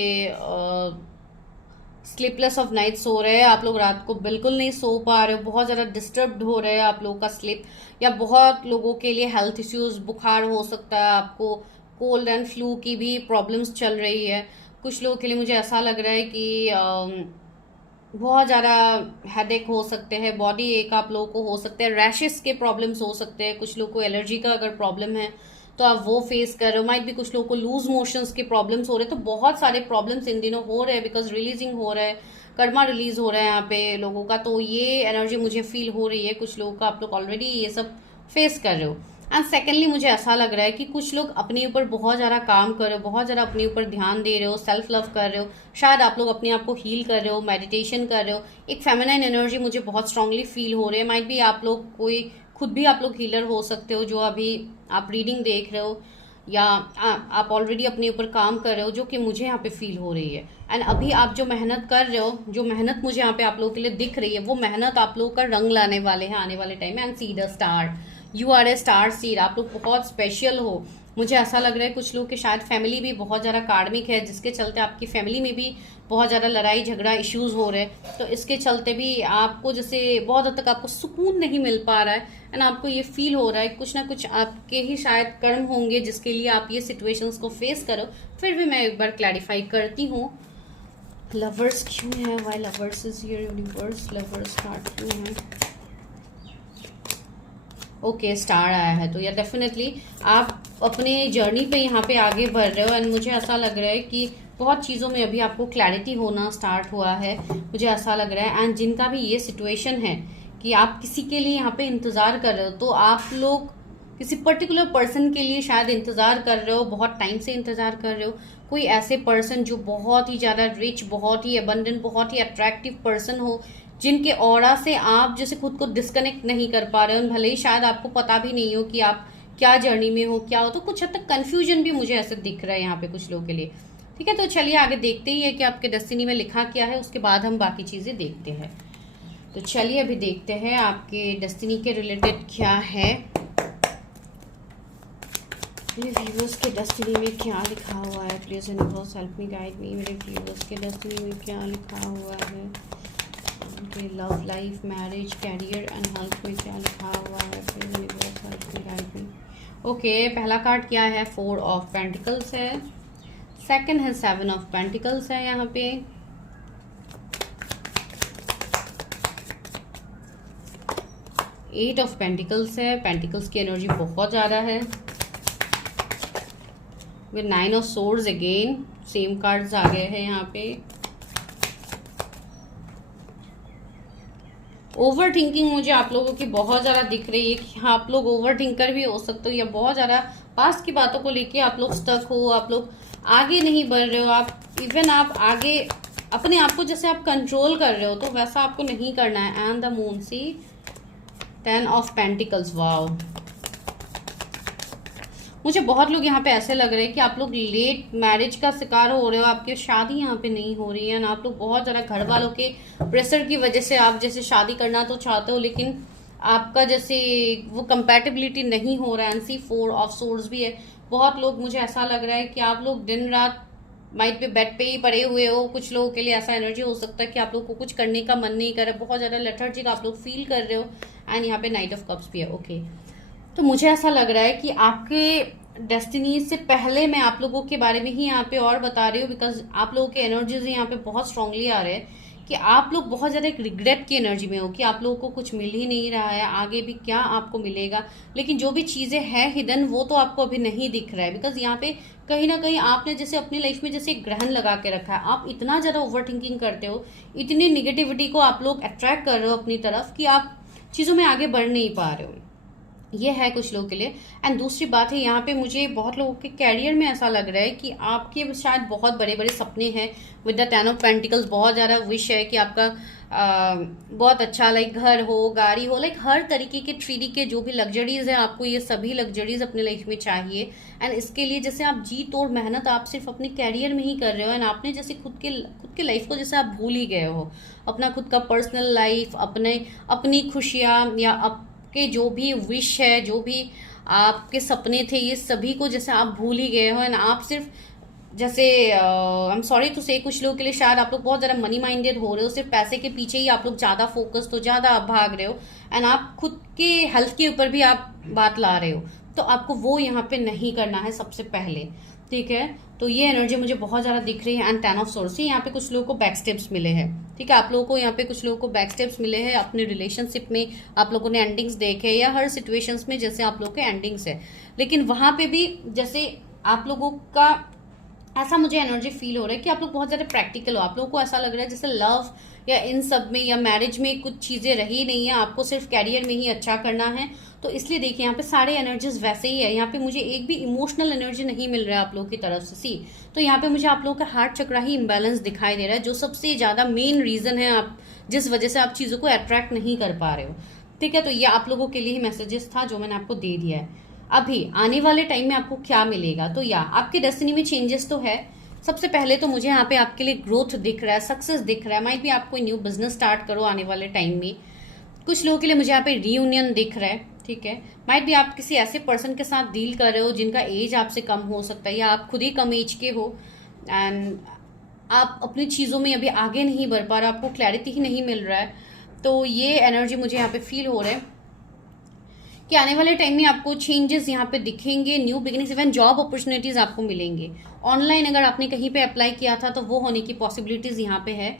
स्लीपलेस ऑफ नाइट्स हो रहे हैं, आप लोग रात को बिल्कुल नहीं सो पा रहे हो, बहुत ज़्यादा डिस्टर्ब्ड हो रहे हैं आप लोगों का स्लीप, या बहुत लोगों के लिए हेल्थ इश्यूज, बुखार हो सकता है आपको, कोल्ड एंड फ्लू की भी प्रॉब्लम्स चल रही है। कुछ लोगों के लिए मुझे ऐसा लग रहा है कि बहुत ज़्यादा हेडेक हो सकते हैं, बॉडी एक आप लोगों को हो सकते हैं, रैशेस के प्रॉब्लम्स हो सकते हैं, कुछ लोगों को एलर्जी का अगर प्रॉब्लम है तो आप वो फेस कर रहे हो, माइट भी कुछ लोगों को लूज मोशंस के प्रॉब्लम्स हो रहे हैं। तो बहुत सारे प्रॉब्लम्स इन दिनों हो रहे हैं बिकॉज रिलीजिंग हो रहा है, कर्मा रिलीज हो रहा है यहाँ पे लोगों का, तो ये एनर्जी मुझे फील हो रही है कुछ लोगों का, आप लोग ऑलरेडी ये सब फेस कर रहे हो। एंड सेकेंडली मुझे ऐसा लग रहा है कि कुछ लोग अपने ऊपर बहुत ज़्यादा काम कर रहे हो, बहुत ज़्यादा अपने ऊपर ध्यान दे रहे हो, सेल्फ लव कर रहे हो, शायद आप लोग अपने आप को हील कर रहे हो, मेडिटेशन कर रहे हो, एक फेमिनाइन एनर्जी मुझे बहुत स्ट्रांगली फील हो रही है। माइट भी आप लोग कोई खुद भी आप लोग हीलर हो सकते हो जो अभी आप रीडिंग देख रहे हो, या आप ऑलरेडी अपने ऊपर काम कर रहे हो, जो कि मुझे यहाँ पे फील हो रही है। एंड अभी आप जो मेहनत कर रहे हो, जो मेहनत मुझे यहाँ पे आप लोगों के लिए दिख रही है, वो मेहनत आप लोगों का रंग लाने वाले हैं आने वाले टाइम में। And see the star, you are a star seed, आप लोग बहुत स्पेशल हो। मुझे ऐसा लग रहा है कुछ लोग के शायद फैमिली भी बहुत ज़्यादा कार्मिक है, जिसके चलते आपकी फैमिली में भी बहुत ज़्यादा लड़ाई झगड़ा इश्यूज हो रहे हैं, तो इसके चलते भी आपको जैसे बहुत हद तक आपको सुकून नहीं मिल पा रहा है। एंड आपको ये फील हो रहा है कुछ ना कुछ आपके ही शायद कर्म होंगे जिसके लिए आप ये सिचुएशंस को फेस करो। फिर भी मैं एक बार क्लैरिफाई करती हूँ, लवर्स क्यों है, why lovers is here universe, lovers card क्यों है। ओके स्टार आया है, तो या डेफिनेटली आप अपने जर्नी पे यहाँ पे आगे बढ़ रहे हो। एंड मुझे ऐसा लग रहा है कि बहुत चीज़ों में अभी आपको क्लैरिटी होना स्टार्ट हुआ है, मुझे ऐसा लग रहा है। एंड जिनका भी ये सिचुएशन है कि आप किसी के लिए यहाँ पे इंतज़ार कर रहे हो, तो आप लोग किसी पर्टिकुलर पर्सन के लिए शायद इंतज़ार कर रहे हो, बहुत टाइम से इंतज़ार कर रहे हो। कोई ऐसे पर्सन जो बहुत ही ज़्यादा रिच, बहुत ही अबंडेंट, बहुत ही अट्रैक्टिव पर्सन हो, जिनके ऑरा से आप जैसे खुद को डिस्कनेक्ट नहीं कर पा रहे हो, भले ही शायद आपको पता भी नहीं हो कि आप क्या जर्नी में हो, क्या हो, तो कुछ हद तक कन्फ्यूजन भी मुझे ऐसे दिख रहा है यहाँ पे कुछ लोगों के लिए। ठीक है, तो चलिए आगे देखते ही है कि आपके डेस्टिनी में लिखा क्या है, उसके बाद हम बाकी चीज़ें देखते हैं। तो चलिए अभी देखते हैं आपके डेस्टिनी के रिलेटेड क्या है, मेरे व्यूअर्स के डेस्टिनी में क्या लिखा हुआ है। Please universe help me guide मी, मेरे व्यूअर्स के डेस्टिनी में क्या लिखा हुआ है, उनके love life, marriage, career and health में क्या लिखा हुआ है। Please universe help me guide me. Okay, पहला कार्ड क्या है, 4 ऑफ पेंटिकल्स है, सेकंड है 7 ऑफ पेंटिकल्स है यहाँ पे, 8 ऑफ पेंटिकल्स है, पेंटिकल्स की एनर्जी बहुत ज़्यादा है, with 9 of swords, again same cards आ गए हैं यहाँ पे। ओवर थिंकिंग मुझे आप लोगों की बहुत ज़्यादा दिख रही है कि आप लोग ओवर थिंकर भी हो सकते हो, या बहुत ज़्यादा पास्ट की बातों को लेके आप लोग स्टक हो, आप लोग आगे नहीं बढ़ रहे हो, आप इवन आप आगे अपने आप को जैसे आप कंट्रोल कर रहे हो, तो वैसा आपको नहीं करना है। And the moon, see 10 of pentacles, wow. मुझे बहुत लोग यहाँ पे ऐसे लग रहे हैं कि आप लोग लेट मैरिज का शिकार हो रहे हो, आपकी शादी यहाँ पे नहीं हो रही है ना, आप लोग बहुत ज़्यादा घर वालों के प्रेशर की वजह से आप जैसे शादी करना तो चाहते हो, लेकिन आपका जैसे वो कंपैटिबिलिटी नहीं हो रहा है। एंड सी 4 ऑफ सोर्ड्स भी है। बहुत लोग, मुझे ऐसा लग रहा है कि आप लोग दिन रात माइट पे बेड पे ही पड़े हुए हो। कुछ लोगों के लिए ऐसा एनर्जी हो सकता है कि आप लोग को कुछ करने का मन नहीं कर रहा, बहुत ज़्यादा लेथर्जिक आप लोग फील कर रहे हो। एंड यहाँ पे नाइट ऑफ कप्स भी है। ओके, तो मुझे ऐसा लग रहा है कि आपके डेस्टिनी से पहले मैं आप लोगों के बारे में ही यहाँ पे और बता रही हूँ, बिकॉज आप लोगों के एनर्जीज यहाँ पे बहुत स्ट्रांगली आ रहे हैं कि आप लोग बहुत ज़्यादा एक रिग्रेट की एनर्जी में हो कि आप लोगों को कुछ मिल ही नहीं रहा है, आगे भी क्या आपको मिलेगा। लेकिन जो भी चीज़ें हैं हिडन, वो तो आपको अभी नहीं दिख रहा है, बिकॉज यहाँ पे कहीं ना कहीं आपने जैसे अपनी लाइफ में जैसे एक ग्रहण लगा के रखा है। आप इतना ज़्यादा ओवर थिंकिंग करते हो, इतनी निगेटिविटी को आप लोग अट्रैक्ट कर रहे हो अपनी तरफ कि आप चीज़ों में आगे बढ़ नहीं पा रहे हो। ये है कुछ लोगों के लिए। एंड दूसरी बात है, यहाँ पे मुझे बहुत लोगों के कैरियर में ऐसा लग रहा है कि आपके शायद बहुत बड़े बड़े सपने हैं। विद द 10 ऑफ पेंटिकल्स बहुत ज़्यादा विश है कि आपका बहुत अच्छा लाइक घर हो, गाड़ी हो, लाइक हर तरीके के 3D के जो भी लग्जरीज है, आपको ये सभी लग्जरीज अपने लाइफ में चाहिए। एंड इसके लिए जैसे आप जी तोड़ मेहनत आप सिर्फ अपने कैरियर में ही कर रहे हो, एंड आपने जैसे खुद के लाइफ को जैसे आप भूल ही गए हो, अपना खुद का पर्सनल लाइफ, अपनी खुशियाँ या के जो भी विश है, जो भी आपके सपने थे, ये सभी को जैसे आप भूल ही गए हो। एंड आप सिर्फ जैसे आई एम सॉरी टू से, कुछ लोगों के लिए शायद आप लोग बहुत ज़्यादा मनी माइंडेड हो रहे हो, सिर्फ पैसे के पीछे ही आप लोग ज़्यादा फोकस्ड हो, ज़्यादा आप भाग रहे हो, एंड आप खुद के हेल्थ के ऊपर भी आप बात ला रहे हो। तो आपको वो यहाँ पे नहीं करना है सबसे पहले, ठीक है। तो ये एनर्जी मुझे बहुत ज़्यादा दिख रही है। एंड 10 ऑफ सोर्स, यहाँ पे कुछ लोगों को बैक स्टेप्स मिले हैं, ठीक है। आप लोगों को यहाँ पे कुछ लोगों को बैक स्टेप्स मिले हैं अपने रिलेशनशिप में, आप लोगों ने एंडिंग्स देखे, या हर सिचुएशंस में जैसे आप लोगों के एंडिंग्स है, लेकिन वहां पे भी जैसे आप लोगों का ऐसा मुझे एनर्जी फील हो रहा है कि आप लोग बहुत ज़्यादा प्रैक्टिकल हो। आप लोगों को ऐसा लग रहा है जैसे लव या इन सब में या मैरिज में कुछ चीज़ें रही नहीं है, आपको सिर्फ कैरियर में ही अच्छा करना है। तो इसलिए देखिए यहाँ पे सारे एनर्जीज वैसे ही है। यहाँ पे मुझे एक भी इमोशनल एनर्जी नहीं मिल रहा है आप लोगों की तरफ से। सी, तो यहाँ पे मुझे आप लोगों का हार्ट चक्रा ही इम्बैलेंस दिखाई दे रहा है, जो सबसे ज़्यादा मेन रीज़न है आप जिस वजह से आप चीज़ों को अट्रैक्ट नहीं कर पा रहे हो, ठीक है। तो ये आप लोगों के लिए ही मैसेजेस था जो मैंने आपको दे दिया है। अभी आने वाले टाइम में आपको क्या मिलेगा, तो या आपके डेस्टिनी में चेंजेस तो है। सबसे पहले तो मुझे यहाँ पे आपके लिए ग्रोथ दिख रहा है, सक्सेस दिख रहा है। माइट भी आप कोई न्यू बिजनेस स्टार्ट करो आने वाले टाइम में। कुछ लोगों के लिए मुझे यहाँ पे रीयूनियन दिख रहा है, ठीक है। माइट भी आप किसी ऐसे पर्सन के साथ डील कर रहे हो जिनका एज आपसे कम हो सकता है, या आप खुद ही कम एज के हो, एंड आप अपनी चीज़ों में अभी आगे नहीं बढ़ पा रहे, आपको क्लैरिटी ही नहीं मिल रहा है। तो ये एनर्जी मुझे यहाँ पे फील हो रहा है कि आने वाले टाइम में आपको चेंजेस यहाँ पे दिखेंगे, new beginnings, even job opportunities आपको मिलेंगे। ऑनलाइन अगर आपने कहीं पे अप्लाई किया था तो वो होने की पॉसिबिलिटीज यहाँ पे है।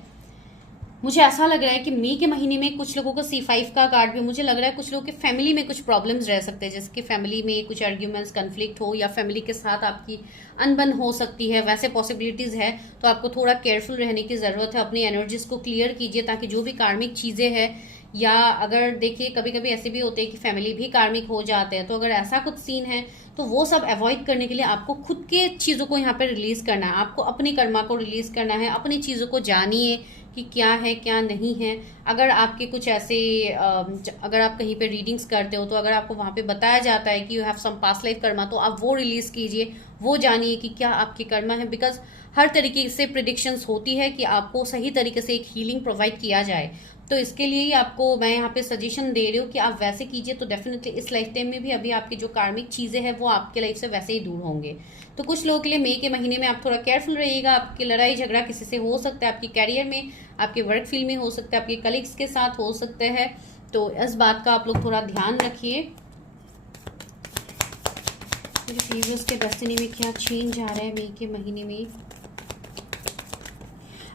मुझे ऐसा लग रहा है कि मई के महीने में कुछ लोगों को C5 का कार्ड भी मुझे लग रहा है, कुछ लोगों के फैमिली में कुछ प्रॉब्लम्स रह सकते हैं, जैसे कि फैमिली में कुछ आर्ग्यूमेंट्स, कन्फ्लिक्ट हो, या फैमिली के साथ आपकी अनबन हो सकती है, वैसे पॉसिबिलिटीज है। तो आपको थोड़ा केयरफुल रहने की ज़रूरत है, अपनी एनर्जीज को क्लियर कीजिए ताकि जो भी कार्मिक चीज़ें हैं, या अगर देखिए कभी कभी ऐसे भी होते हैं कि फैमिली भी कार्मिक हो जाते हैं, तो अगर ऐसा कुछ सीन है तो वो सब अवॉइड करने के लिए आपको खुद के चीज़ों को यहाँ पे रिलीज करना है, आपको अपनी कर्मा को रिलीज करना है, अपनी चीज़ों को जानिए कि क्या है क्या नहीं है। अगर आपके कुछ ऐसे अगर आप कहीं पे रीडिंग्स करते हो तो अगर आपको वहाँ पे बताया जाता है कि you have some past life karma, तो आप वो रिलीज कीजिए, वो जानिए कि क्या आपकी कर्मा है। बिकॉज हर तरीके से प्रिडिक्शंस होती है कि आपको सही तरीके से एक हीलिंग प्रोवाइड किया जाए। तो इसके लिए ही आपको मैं यहाँ पे सजेशन दे रही हूँ कि आप वैसे कीजिए, तो डेफिनेटली इस लाइफ टाइम में भी अभी आपकी जो कार्मिक चीज़ें हैं वो आपके लाइफ से वैसे ही दूर होंगे। तो कुछ लोगों के लिए मई के महीने में आप थोड़ा केयरफुल रहिएगा। आपकी लड़ाई झगड़ा किसी से हो सकता है, आपकी कैरियर में, आपके वर्क फील्ड में हो सकता है, आपके कलीग्स के साथ हो सकते हैं। तो इस बात का आप लोग थोड़ा ध्यान रखिए। प्रीवियस के डेस्टिनी में क्या चेंज आ रहा है मई के महीने में,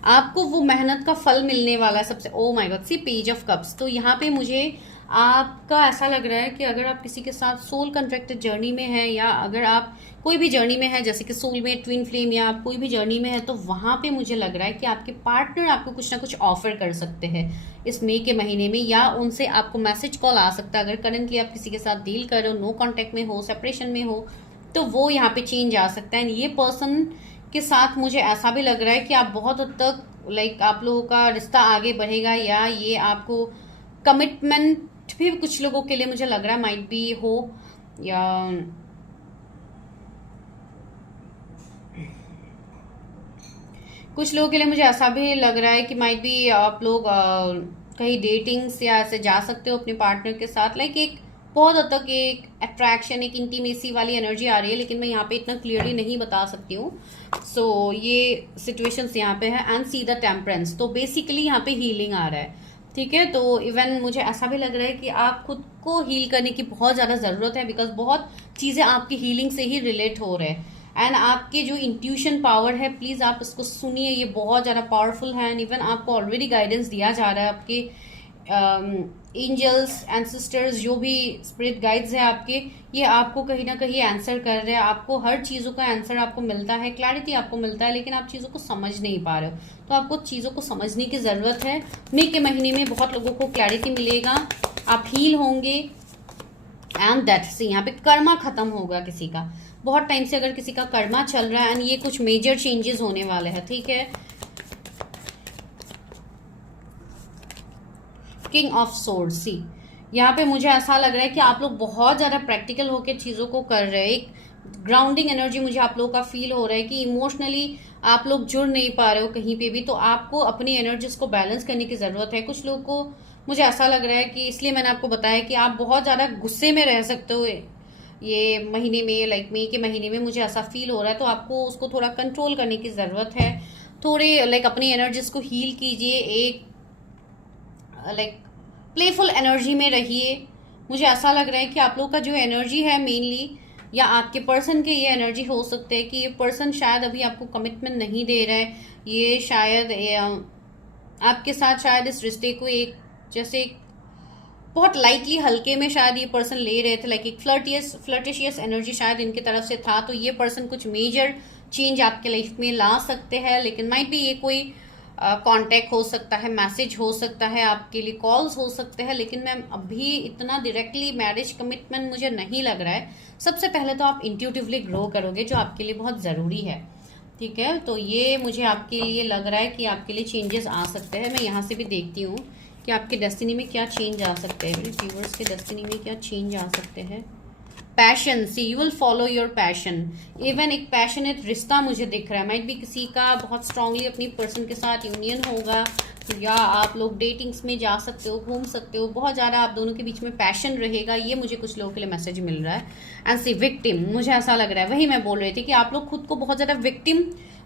आपको वो मेहनत का फल मिलने वाला है सबसे। Oh my god, see page of cups. तो यहाँ पे मुझे आपका ऐसा लग रहा है कि अगर आप किसी के साथ सोल कॉन्ट्रैक्टेड जर्नी में है, या अगर आप कोई भी जर्नी में है जैसे कि सोलमेट, ट्विन फ्लेम, या आप कोई भी जर्नी में है, तो वहाँ पे मुझे लग रहा है कि आपके पार्टनर आपको कुछ ना कुछ ऑफर कर सकते हैं इस मई के महीने में, या उनसे आपको मैसेज कॉल आ सकता है। अगर करंटली आप किसी के साथ डील कर रहे हो, नो कॉन्टैक्ट में हो, सेपरेशन में हो, तो वो यहाँ पे चेंज आ सकता है। ये पर्सन के साथ मुझे ऐसा भी लग रहा है कि आप बहुत हद तक आप लोगों का रिश्ता आगे बढ़ेगा, या ये आपको कमिटमेंट भी कुछ लोगों के लिए मुझे लग रहा है माइट भी हो, या कुछ लोगों के लिए मुझे ऐसा भी लग रहा है कि माइट भी आप लोग कहीं डेटिंग्स या ऐसे जा सकते हो अपने पार्टनर के साथ। एक बहुत हद तक एक अट्रैक्शन, एक इंटीमेसी वाली एनर्जी आ रही है, लेकिन मैं यहाँ पे इतना क्लियरली नहीं बता सकती हूँ। सो ये सिचुएशंस यहाँ पे है। एंड सी द टेम्परेंस, तो बेसिकली यहाँ पे हीलिंग आ रहा है, ठीक है। तो इवन मुझे ऐसा भी लग रहा है कि आप खुद को हील करने की बहुत ज़्यादा ज़रूरत है, बिकॉज बहुत चीज़ें आपकी हीलिंग से ही रिलेट हो रहे हैं। एंड आपके जो इंट्यूशन पावर है, प्लीज़ आप इसको सुनिए, ये बहुत ज़्यादा पावरफुल है। एंड इवन आपको ऑलरेडी गाइडेंस दिया जा रहा है, आपके एंजल्स, एंसेस्टर्स, जो भी स्पिरिट गाइड्स हैं आपके, ये आपको कहीं ना कहीं आंसर कर रहे हैं। आपको हर चीज़ों का आंसर आपको मिलता है, क्लैरिटी आपको मिलता है, लेकिन आप चीज़ों को समझ नहीं पा रहे हो। तो आपको चीज़ों को समझने की ज़रूरत है। मई के महीने में बहुत लोगों को क्लैरिटी मिलेगा, आप हील होंगे। एंड दैट्स, यहाँ पे कर्मा खत्म होगा किसी का, बहुत टाइम से अगर किसी का कर्मा चल रहा है, एंड ये कुछ मेजर चेंजेस होने वाले हैं, ठीक है। किंग ऑफ सोर्ड, सी यहाँ पे मुझे ऐसा लग रहा है कि आप लोग बहुत ज़्यादा प्रैक्टिकल होकर चीज़ों को कर रहे हैं। एक ग्राउंडिंग एनर्जी मुझे आप लोगों का फील हो रहा है कि इमोशनली आप लोग जुड़ नहीं पा रहे हो कहीं पे भी, तो आपको अपनी एनर्जीज को बैलेंस करने की ज़रूरत है। कुछ लोगों को मुझे ऐसा लग रहा है कि, इसलिए मैंने आपको बताया कि आप बहुत ज़्यादा गुस्से में रह सकते हो ये महीने में, लाइक मई के महीने में मुझे ऐसा फील हो रहा है, तो आपको उसको थोड़ा कंट्रोल करने की ज़रूरत है। थोड़े लाइक अपनी एनर्जीज को हील कीजिए, एक लाइक प्लेफुल एनर्जी में रहिए। मुझे ऐसा लग रहा है कि आप लोग का जो एनर्जी है मेनली, या आपके पर्सन के ये एनर्जी हो सकते हैं कि ये पर्सन शायद अभी आपको कमिटमेंट नहीं दे रहा है। ये शायद आपके साथ शायद इस रिश्ते को एक जैसे बहुत लाइटली हल्के में शायद ये पर्सन ले रहे थे, लाइक एक फ्लर्टिशियस एनर्जी शायद इनकी तरफ से था। तो ये पर्सन कुछ मेजर चेंज आपके लाइफ में ला सकते हैं, लेकिन माइट भी ये कोई कांटेक्ट हो सकता है, मैसेज हो सकता है, आपके लिए कॉल्स हो सकते हैं, लेकिन मैम अभी इतना डायरेक्टली मैरिज कमिटमेंट मुझे नहीं लग रहा है। सबसे पहले तो आप इंट्यूटिवली ग्रो करोगे, जो आपके लिए बहुत ज़रूरी है, ठीक है। तो ये मुझे आपके लिए लग रहा है कि आपके लिए चेंजेस आ सकते हैं। मैं यहाँ से भी देखती हूँ कि आपके डेस्टिनी में क्या चेंज आ सकते हैं, मेरे व्यूअर्स के डेस्टिनी में क्या चेंज आ सकते हैं। Passion, see you will follow your passion. Even एक पैशनेट रिश्ता मुझे दिख रहा है, माइट भी किसी का बहुत स्ट्रांगली अपनी पर्सन के साथ यूनियन होगा, या आप लोग डेटिंग्स में जा सकते हो, घूम सकते हो, बहुत ज़्यादा आप दोनों के बीच में पैशन रहेगा। ये मुझे कुछ लोगों के लिए मैसेज मिल रहा है। एंड सी विक्टिम, मुझे ऐसा लग रहा है, वही मैं बोल रही थी कि आप लोग खुद को बहुत ज़्यादा विक्टिम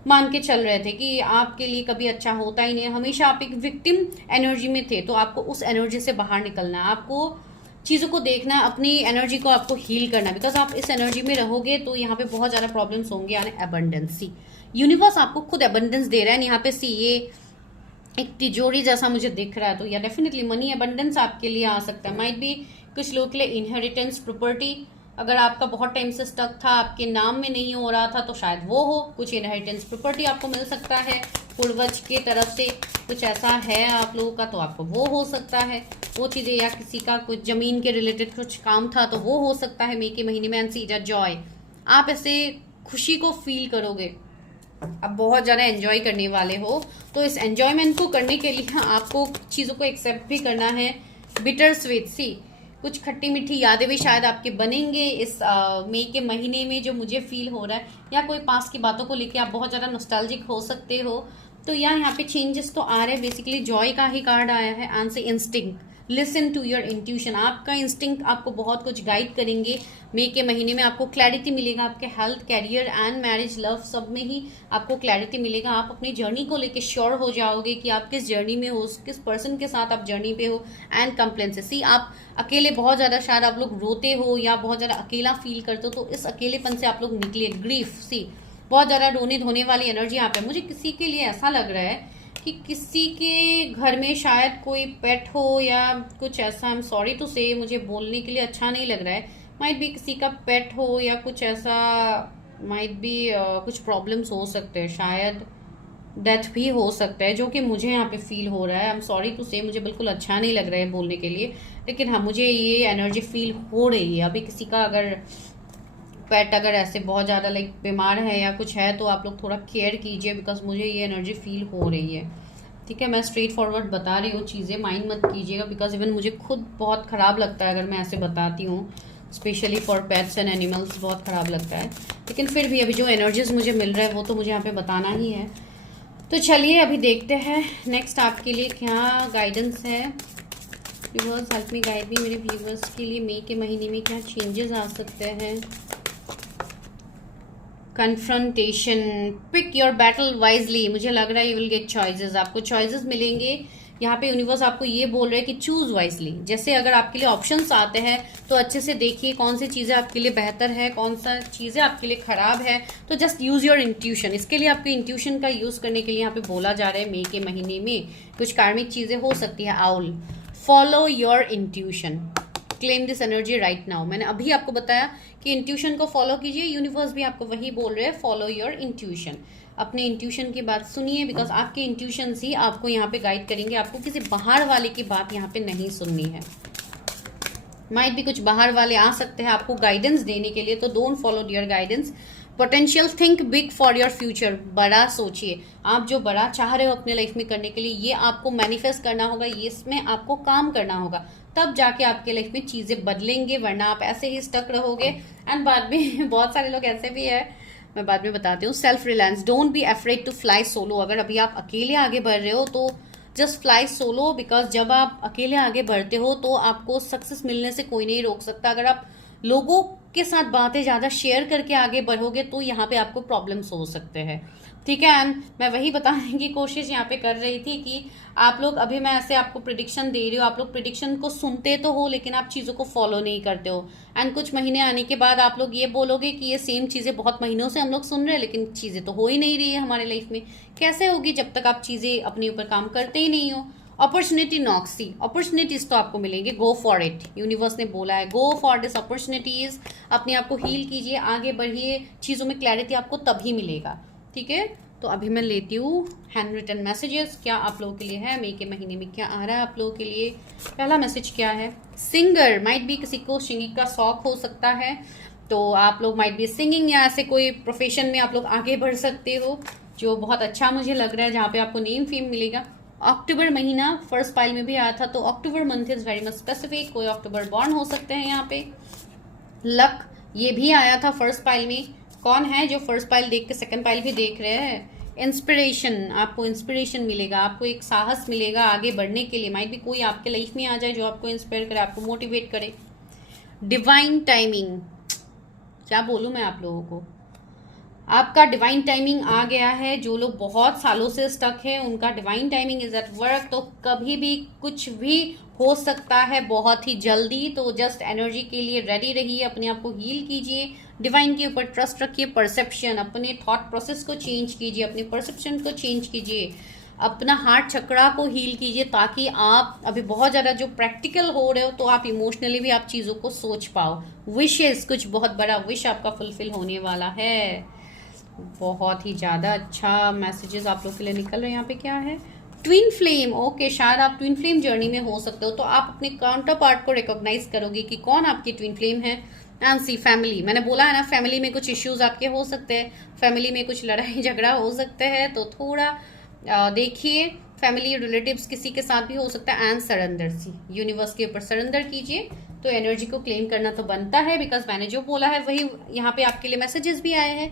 मान के चल रहे थे कि आपके लिए कभी अच्छा होता ही नहीं है, हमेशा आप एक विक्टिम एनर्जी में थे। तो आपको उस एनर्जी से बाहर निकलना है, आपको चीज़ों को देखना है, अपनी एनर्जी को आपको हील करना है। बिकॉज आप इस एनर्जी में रहोगे तो यहाँ पे बहुत ज़्यादा प्रॉब्लम्स होंगे। यानी एबंडेंसी, यूनिवर्स आपको खुद एबंडेंस दे रहा है। यहाँ पे सी ये एक तिजोरी जैसा मुझे दिख रहा है, तो या डेफिनेटली मनी एबंडेंस आपके लिए आ सकता है। माइट भी कुछ लोगों के लिए इनहेरिटेंस प्रॉपर्टी, अगर आपका बहुत टाइम से स्टक था, आपके नाम में नहीं हो रहा था, तो शायद वो हो, कुछ इनहेरिटेंस प्रॉपर्टी आपको मिल सकता है पूर्वज के तरफ से, कुछ ऐसा है आप लोगों का, तो आपको वो हो सकता है वो चीज़ें, या किसी का कुछ ज़मीन के रिलेटेड कुछ काम था तो वो हो सकता है मई के महीने में। एंड सी द जॉय, आप ऐसे खुशी को फील करोगे, आप बहुत ज़्यादा एंजॉय करने वाले हो। तो इस एंजॉयमेंट को करने के लिए आपको चीज़ों को एक्सेप्ट भी करना है। बिटर स्वीट, सी कुछ खट्टी मीठी यादें भी शायद आपके बनेंगे इस मई के महीने में, जो मुझे फील हो रहा है। या कोई पास की बातों को लेके आप बहुत ज़्यादा नॉस्टैल्जिक हो सकते हो। तो यहाँ पे चेंजेस तो आ रहे हैं। बेसिकली जॉय का ही कार्ड आया है। And see instinct, listen to your intuition, आपका इंस्टिंक्ट आपको बहुत कुछ गाइड करेंगे। मई के महीने में आपको क्लैरिटी मिलेगा, आपके health, career and marriage, love, सब में ही आपको क्लैरिटी मिलेगा। आप अपनी जर्नी को लेके श्योर हो जाओगे कि आप किस जर्नी में हो, किस पर्सन के साथ आप जर्नी पे हो। एंड कंप्लेंसेस, सी आप अकेले बहुत ज़्यादा शायद आप लोग रोते हो या बहुत ज़्यादा अकेला फील करते हो, तो इस अकेलेपन से आप लोग निकले। ग्रीफ, सी बहुत ज़्यादा रोने धोने वाली एनर्जी यहाँ पे मुझे किसी के लिए ऐसा लग रहा है कि किसी के घर में शायद कोई पेट हो या कुछ ऐसा। आई एम सॉरी टू से, मुझे बोलने के लिए अच्छा नहीं लग रहा है। माइट भी किसी का पेट हो या कुछ ऐसा, माइट भी कुछ प्रॉब्लम्स हो सकते हैं, शायद डेथ भी हो सकता है, जो कि मुझे यहाँ पे फील हो रहा है। आई एम सॉरी टू से, मुझे बिल्कुल अच्छा नहीं लग रहा है बोलने के लिए, लेकिन हाँ मुझे ये एनर्जी फील हो रही है। अभी किसी का अगर पेट अगर ऐसे बहुत ज़्यादा लाइक बीमार है या कुछ है, तो आप लोग थोड़ा केयर कीजिए, बिकॉज मुझे ये एनर्जी फील हो रही है। ठीक है, मैं स्ट्रेट फॉरवर्ड बता रही हूँ चीज़ें, माइंड मत कीजिएगा, बिकॉज इवन मुझे खुद बहुत ख़राब लगता है अगर मैं ऐसे बताती हूँ, specially for pets and animals बहुत ख़राब लगता है। लेकिन फिर भी अभी जो एनर्जीज मुझे मिल रहा है वो तो मुझे यहाँ पे बताना ही है। तो चलिए अभी देखते हैं नेक्स्ट आपके लिए क्या गाइडेंस है। व्यूअर्स हेल्प मी गाइड मी, मेरे व्यूअर्स के लिए मई के महीने में क्या चेंजेस आ सकते हैं। Confrontation, pick your battle wisely, मुझे लग रहा है यू विल गेट चॉइसेस, आपको चॉइसेस मिलेंगे। यहाँ पे यूनिवर्स आपको ये बोल रहा है कि चूज वाइजली। जैसे अगर आपके लिए ऑप्शंस आते हैं तो अच्छे से देखिए कौन सी चीज़ें आपके लिए बेहतर है, कौन सा चीज़ें आपके लिए खराब है। तो जस्ट यूज योर इंट्यूशन, इसके लिए आपके इंट्यूशन का यूज करने के लिए यहाँ पे बोला जा रहा है। मई के महीने में कुछ कार्मिक चीज़ें हो सकती है। Owl, follow your intuition, claim this energy right now. मैंने अभी आपको बताया कि इंट्यूशन को फॉलो कीजिए, यूनिवर्स भी आपको वही बोल रहे हैं, फॉलो योर इंट्यूशन। अपने इंट्यूशन की बात सुनिए, बिकॉज आपके इंट्यूशन ही आपको यहाँ पे गाइड करेंगे। आपको किसी बाहर वाले की बात यहाँ पे नहीं सुननी है। माइट भी कुछ बाहर वाले आ सकते हैं आपको गाइडेंस देने के लिए, तो don't follow your guidance. Potential, think big for your future, बड़ा सोचिए। आप जो बड़ा चाह रहे हो अपने लाइफ में करने के लिए, ये आपको मैनिफेस्ट करना होगा, ये इसमें आपको काम करना होगा, तब जाके आपके लाइफ में चीज़ें बदलेंगे, वरना आप ऐसे ही स्टक रहोगे। एंड बाद में बहुत सारे लोग ऐसे भी है, मैं बाद में बताती हूँ। Self reliance, don't be afraid to fly solo. अगर अभी आप अकेले आगे बढ़ रहे हो तो जस्ट फ्लाई सोलो, बिकॉज जब आप अकेले आगे बढ़ते हो तो आपको सक्सेस मिलने से कोई नहीं रोक सकता। अगर आप लोगों के साथ बातें ज़्यादा शेयर करके आगे बढ़ोगे तो यहाँ पे आपको प्रॉब्लम्स हो सकते हैं, ठीक है। एंड मैं वही बताने की कोशिश यहाँ पे कर रही थी कि आप लोग, अभी मैं ऐसे आपको प्रिडिक्शन दे रही हूँ, आप लोग प्रिडिक्शन को सुनते तो हो लेकिन आप चीज़ों को फॉलो नहीं करते हो। एंड कुछ महीने आने के बाद आप लोग ये बोलोगे कि ये सेम चीज़ें बहुत महीनों से हम लोग सुन रहे हैं लेकिन चीज़ें तो हो ही नहीं रही है हमारे लाइफ में। कैसे होगी जब तक आप चीज़ें अपने ऊपर काम करते ही नहीं हो। अपॉर्चुनिटी नॉक्सी, अपॉर्चुनिटीज तो आपको मिलेंगे, गो फॉर इट। यूनिवर्स ने बोला है गो फॉर दिस अपॉर्चुनिटीज। अपने आप को हील कीजिए, आगे बढ़िए, चीज़ों में क्लैरिटी आपको तभी मिलेगा, ठीक है। तो अभी मैं लेती हूँ हैंड रिटन मैसेजेस, क्या आप लोगों के लिए है, मई के महीने में क्या आ रहा है आप लोगों के लिए। पहला मैसेज क्या है, सिंगर माइट बी, किसी को सिंगिंग का शौक हो सकता है तो आप लोग माइट बी सिंगिंग, या ऐसे कोई प्रोफेशन में आप लोग आगे बढ़ सकते हो जो बहुत अच्छा मुझे लग रहा है, जहाँ पे आपको नेम फेम मिलेगा। अक्टूबर महीना फर्स्ट पाइल में भी आया था, तो October month is very much specific, कोई अक्टूबर बॉर्न हो सकते हैं यहाँ पे। लक ये भी आया था फर्स्ट पाइल में। कौन है जो फर्स्ट पाइल देख के सेकंड पाइल भी देख रहे हैं। इंस्पिरेशन, आपको इंस्पिरेशन मिलेगा, आपको एक साहस मिलेगा आगे बढ़ने के लिए। माइट भी कोई आपके लाइफ में आ जाए जो आपको इंस्पायर करे, आपको मोटिवेट करे। डिवाइन टाइमिंग, क्या बोलूं मैं आप लोगों को, आपका डिवाइन टाइमिंग आ गया है। जो लोग बहुत सालों से स्टक है उनका divine timing is at work. तो कभी भी कुछ भी हो सकता है बहुत ही जल्दी, तो जस्ट एनर्जी के लिए रेडी रहिए, अपने आप को हील कीजिए, डिवाइन के ऊपर ट्रस्ट रखिए। परसेप्शन, अपने थॉट प्रोसेस को चेंज कीजिए, अपने परसेप्शन को चेंज कीजिए, अपना हार्ट चक्रा को हील कीजिए, ताकि आप अभी बहुत ज़्यादा जो प्रैक्टिकल हो रहे हो तो आप इमोशनली भी आप चीज़ों को सोच पाओ। विशेस, कुछ बहुत बड़ा विश आपका फुलफिल होने वाला है। बहुत ही ज़्यादा अच्छा मैसेजेस आप लोग के लिए निकल रहे हैं। यहाँ पे क्या है, ट्विन फ्लेम। ओके, शायद आप ट्विन फ्लेम जर्नी में हो सकते हो, तो आप अपने काउंटर पार्ट को रिकॉग्नाइज करोगे कि कौन आपकी ट्विन फ्लेम है। एंड सी फैमिली, मैंने बोला है ना, फैमिली में कुछ इश्यूज आपके हो सकते हैं, फैमिली में कुछ लड़ाई झगड़ा हो सकते हैं, तो थोड़ा देखिए। फैमिली रिलेटिव्स किसी के साथ भी हो सकता है। एंड सरेंडर, सी यूनिवर्स के ऊपर सरेंडर कीजिए, तो एनर्जी को क्लेम करना तो बनता है, बिकॉज मैंने जो बोला है वही यहाँ पे आपके लिए मैसेजेस भी आए हैं।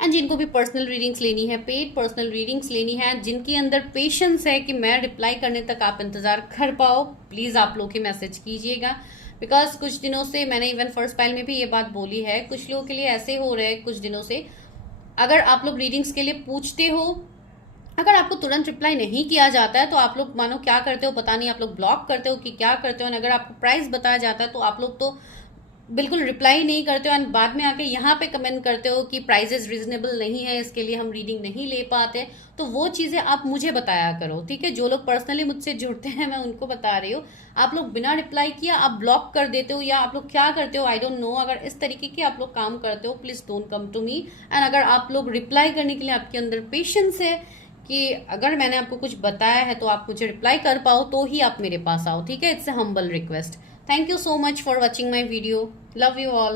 एंड जिनको भी पर्सनल रीडिंग्स लेनी है, पेड पर्सनल रीडिंग्स लेनी है, जिनके अंदर पेशेंस है कि मैं रिप्लाई करने तक आप इंतजार कर पाओ, प्लीज़ आप लोग ही मैसेज कीजिएगा। बिकॉज कुछ दिनों से मैंने इवन फर्स्ट पाइल में भी ये बात बोली है, कुछ लोगों के लिए ऐसे हो रहे हैं कुछ दिनों से, अगर आप लोग रीडिंग्स के लिए पूछते हो, अगर आपको तुरंत रिप्लाई नहीं किया जाता है तो आप लोग मानो क्या करते हो पता नहीं, आप लोग ब्लॉक करते हो कि क्या करते हो। अगर आपको प्राइस बताया जाता है तो आप लोग तो बिल्कुल रिप्लाई नहीं करते हो, एंड बाद में आके यहाँ पे कमेंट करते हो कि प्राइजेस रीजनेबल नहीं है, इसके लिए हम रीडिंग नहीं ले पाते। तो वो चीज़ें आप मुझे बताया करो, ठीक है। जो लोग पर्सनली मुझसे जुड़ते हैं मैं उनको बता रही हूँ, आप लोग बिना रिप्लाई किया आप ब्लॉक कर देते हो, या आप लोग क्या करते हो आई डोंट नो। अगर इस तरीके के आप लोग काम करते हो, please don't come to me. And अगर आप लोग रिप्लाई करने के लिए आपके अंदर पेशेंस है कि अगर मैंने आपको कुछ बताया है तो आप मुझे रिप्लाई कर पाओ, तो ही आप मेरे पास आओ, ठीक है। It's a humble request. Thank you so much for watching my video. Love you all.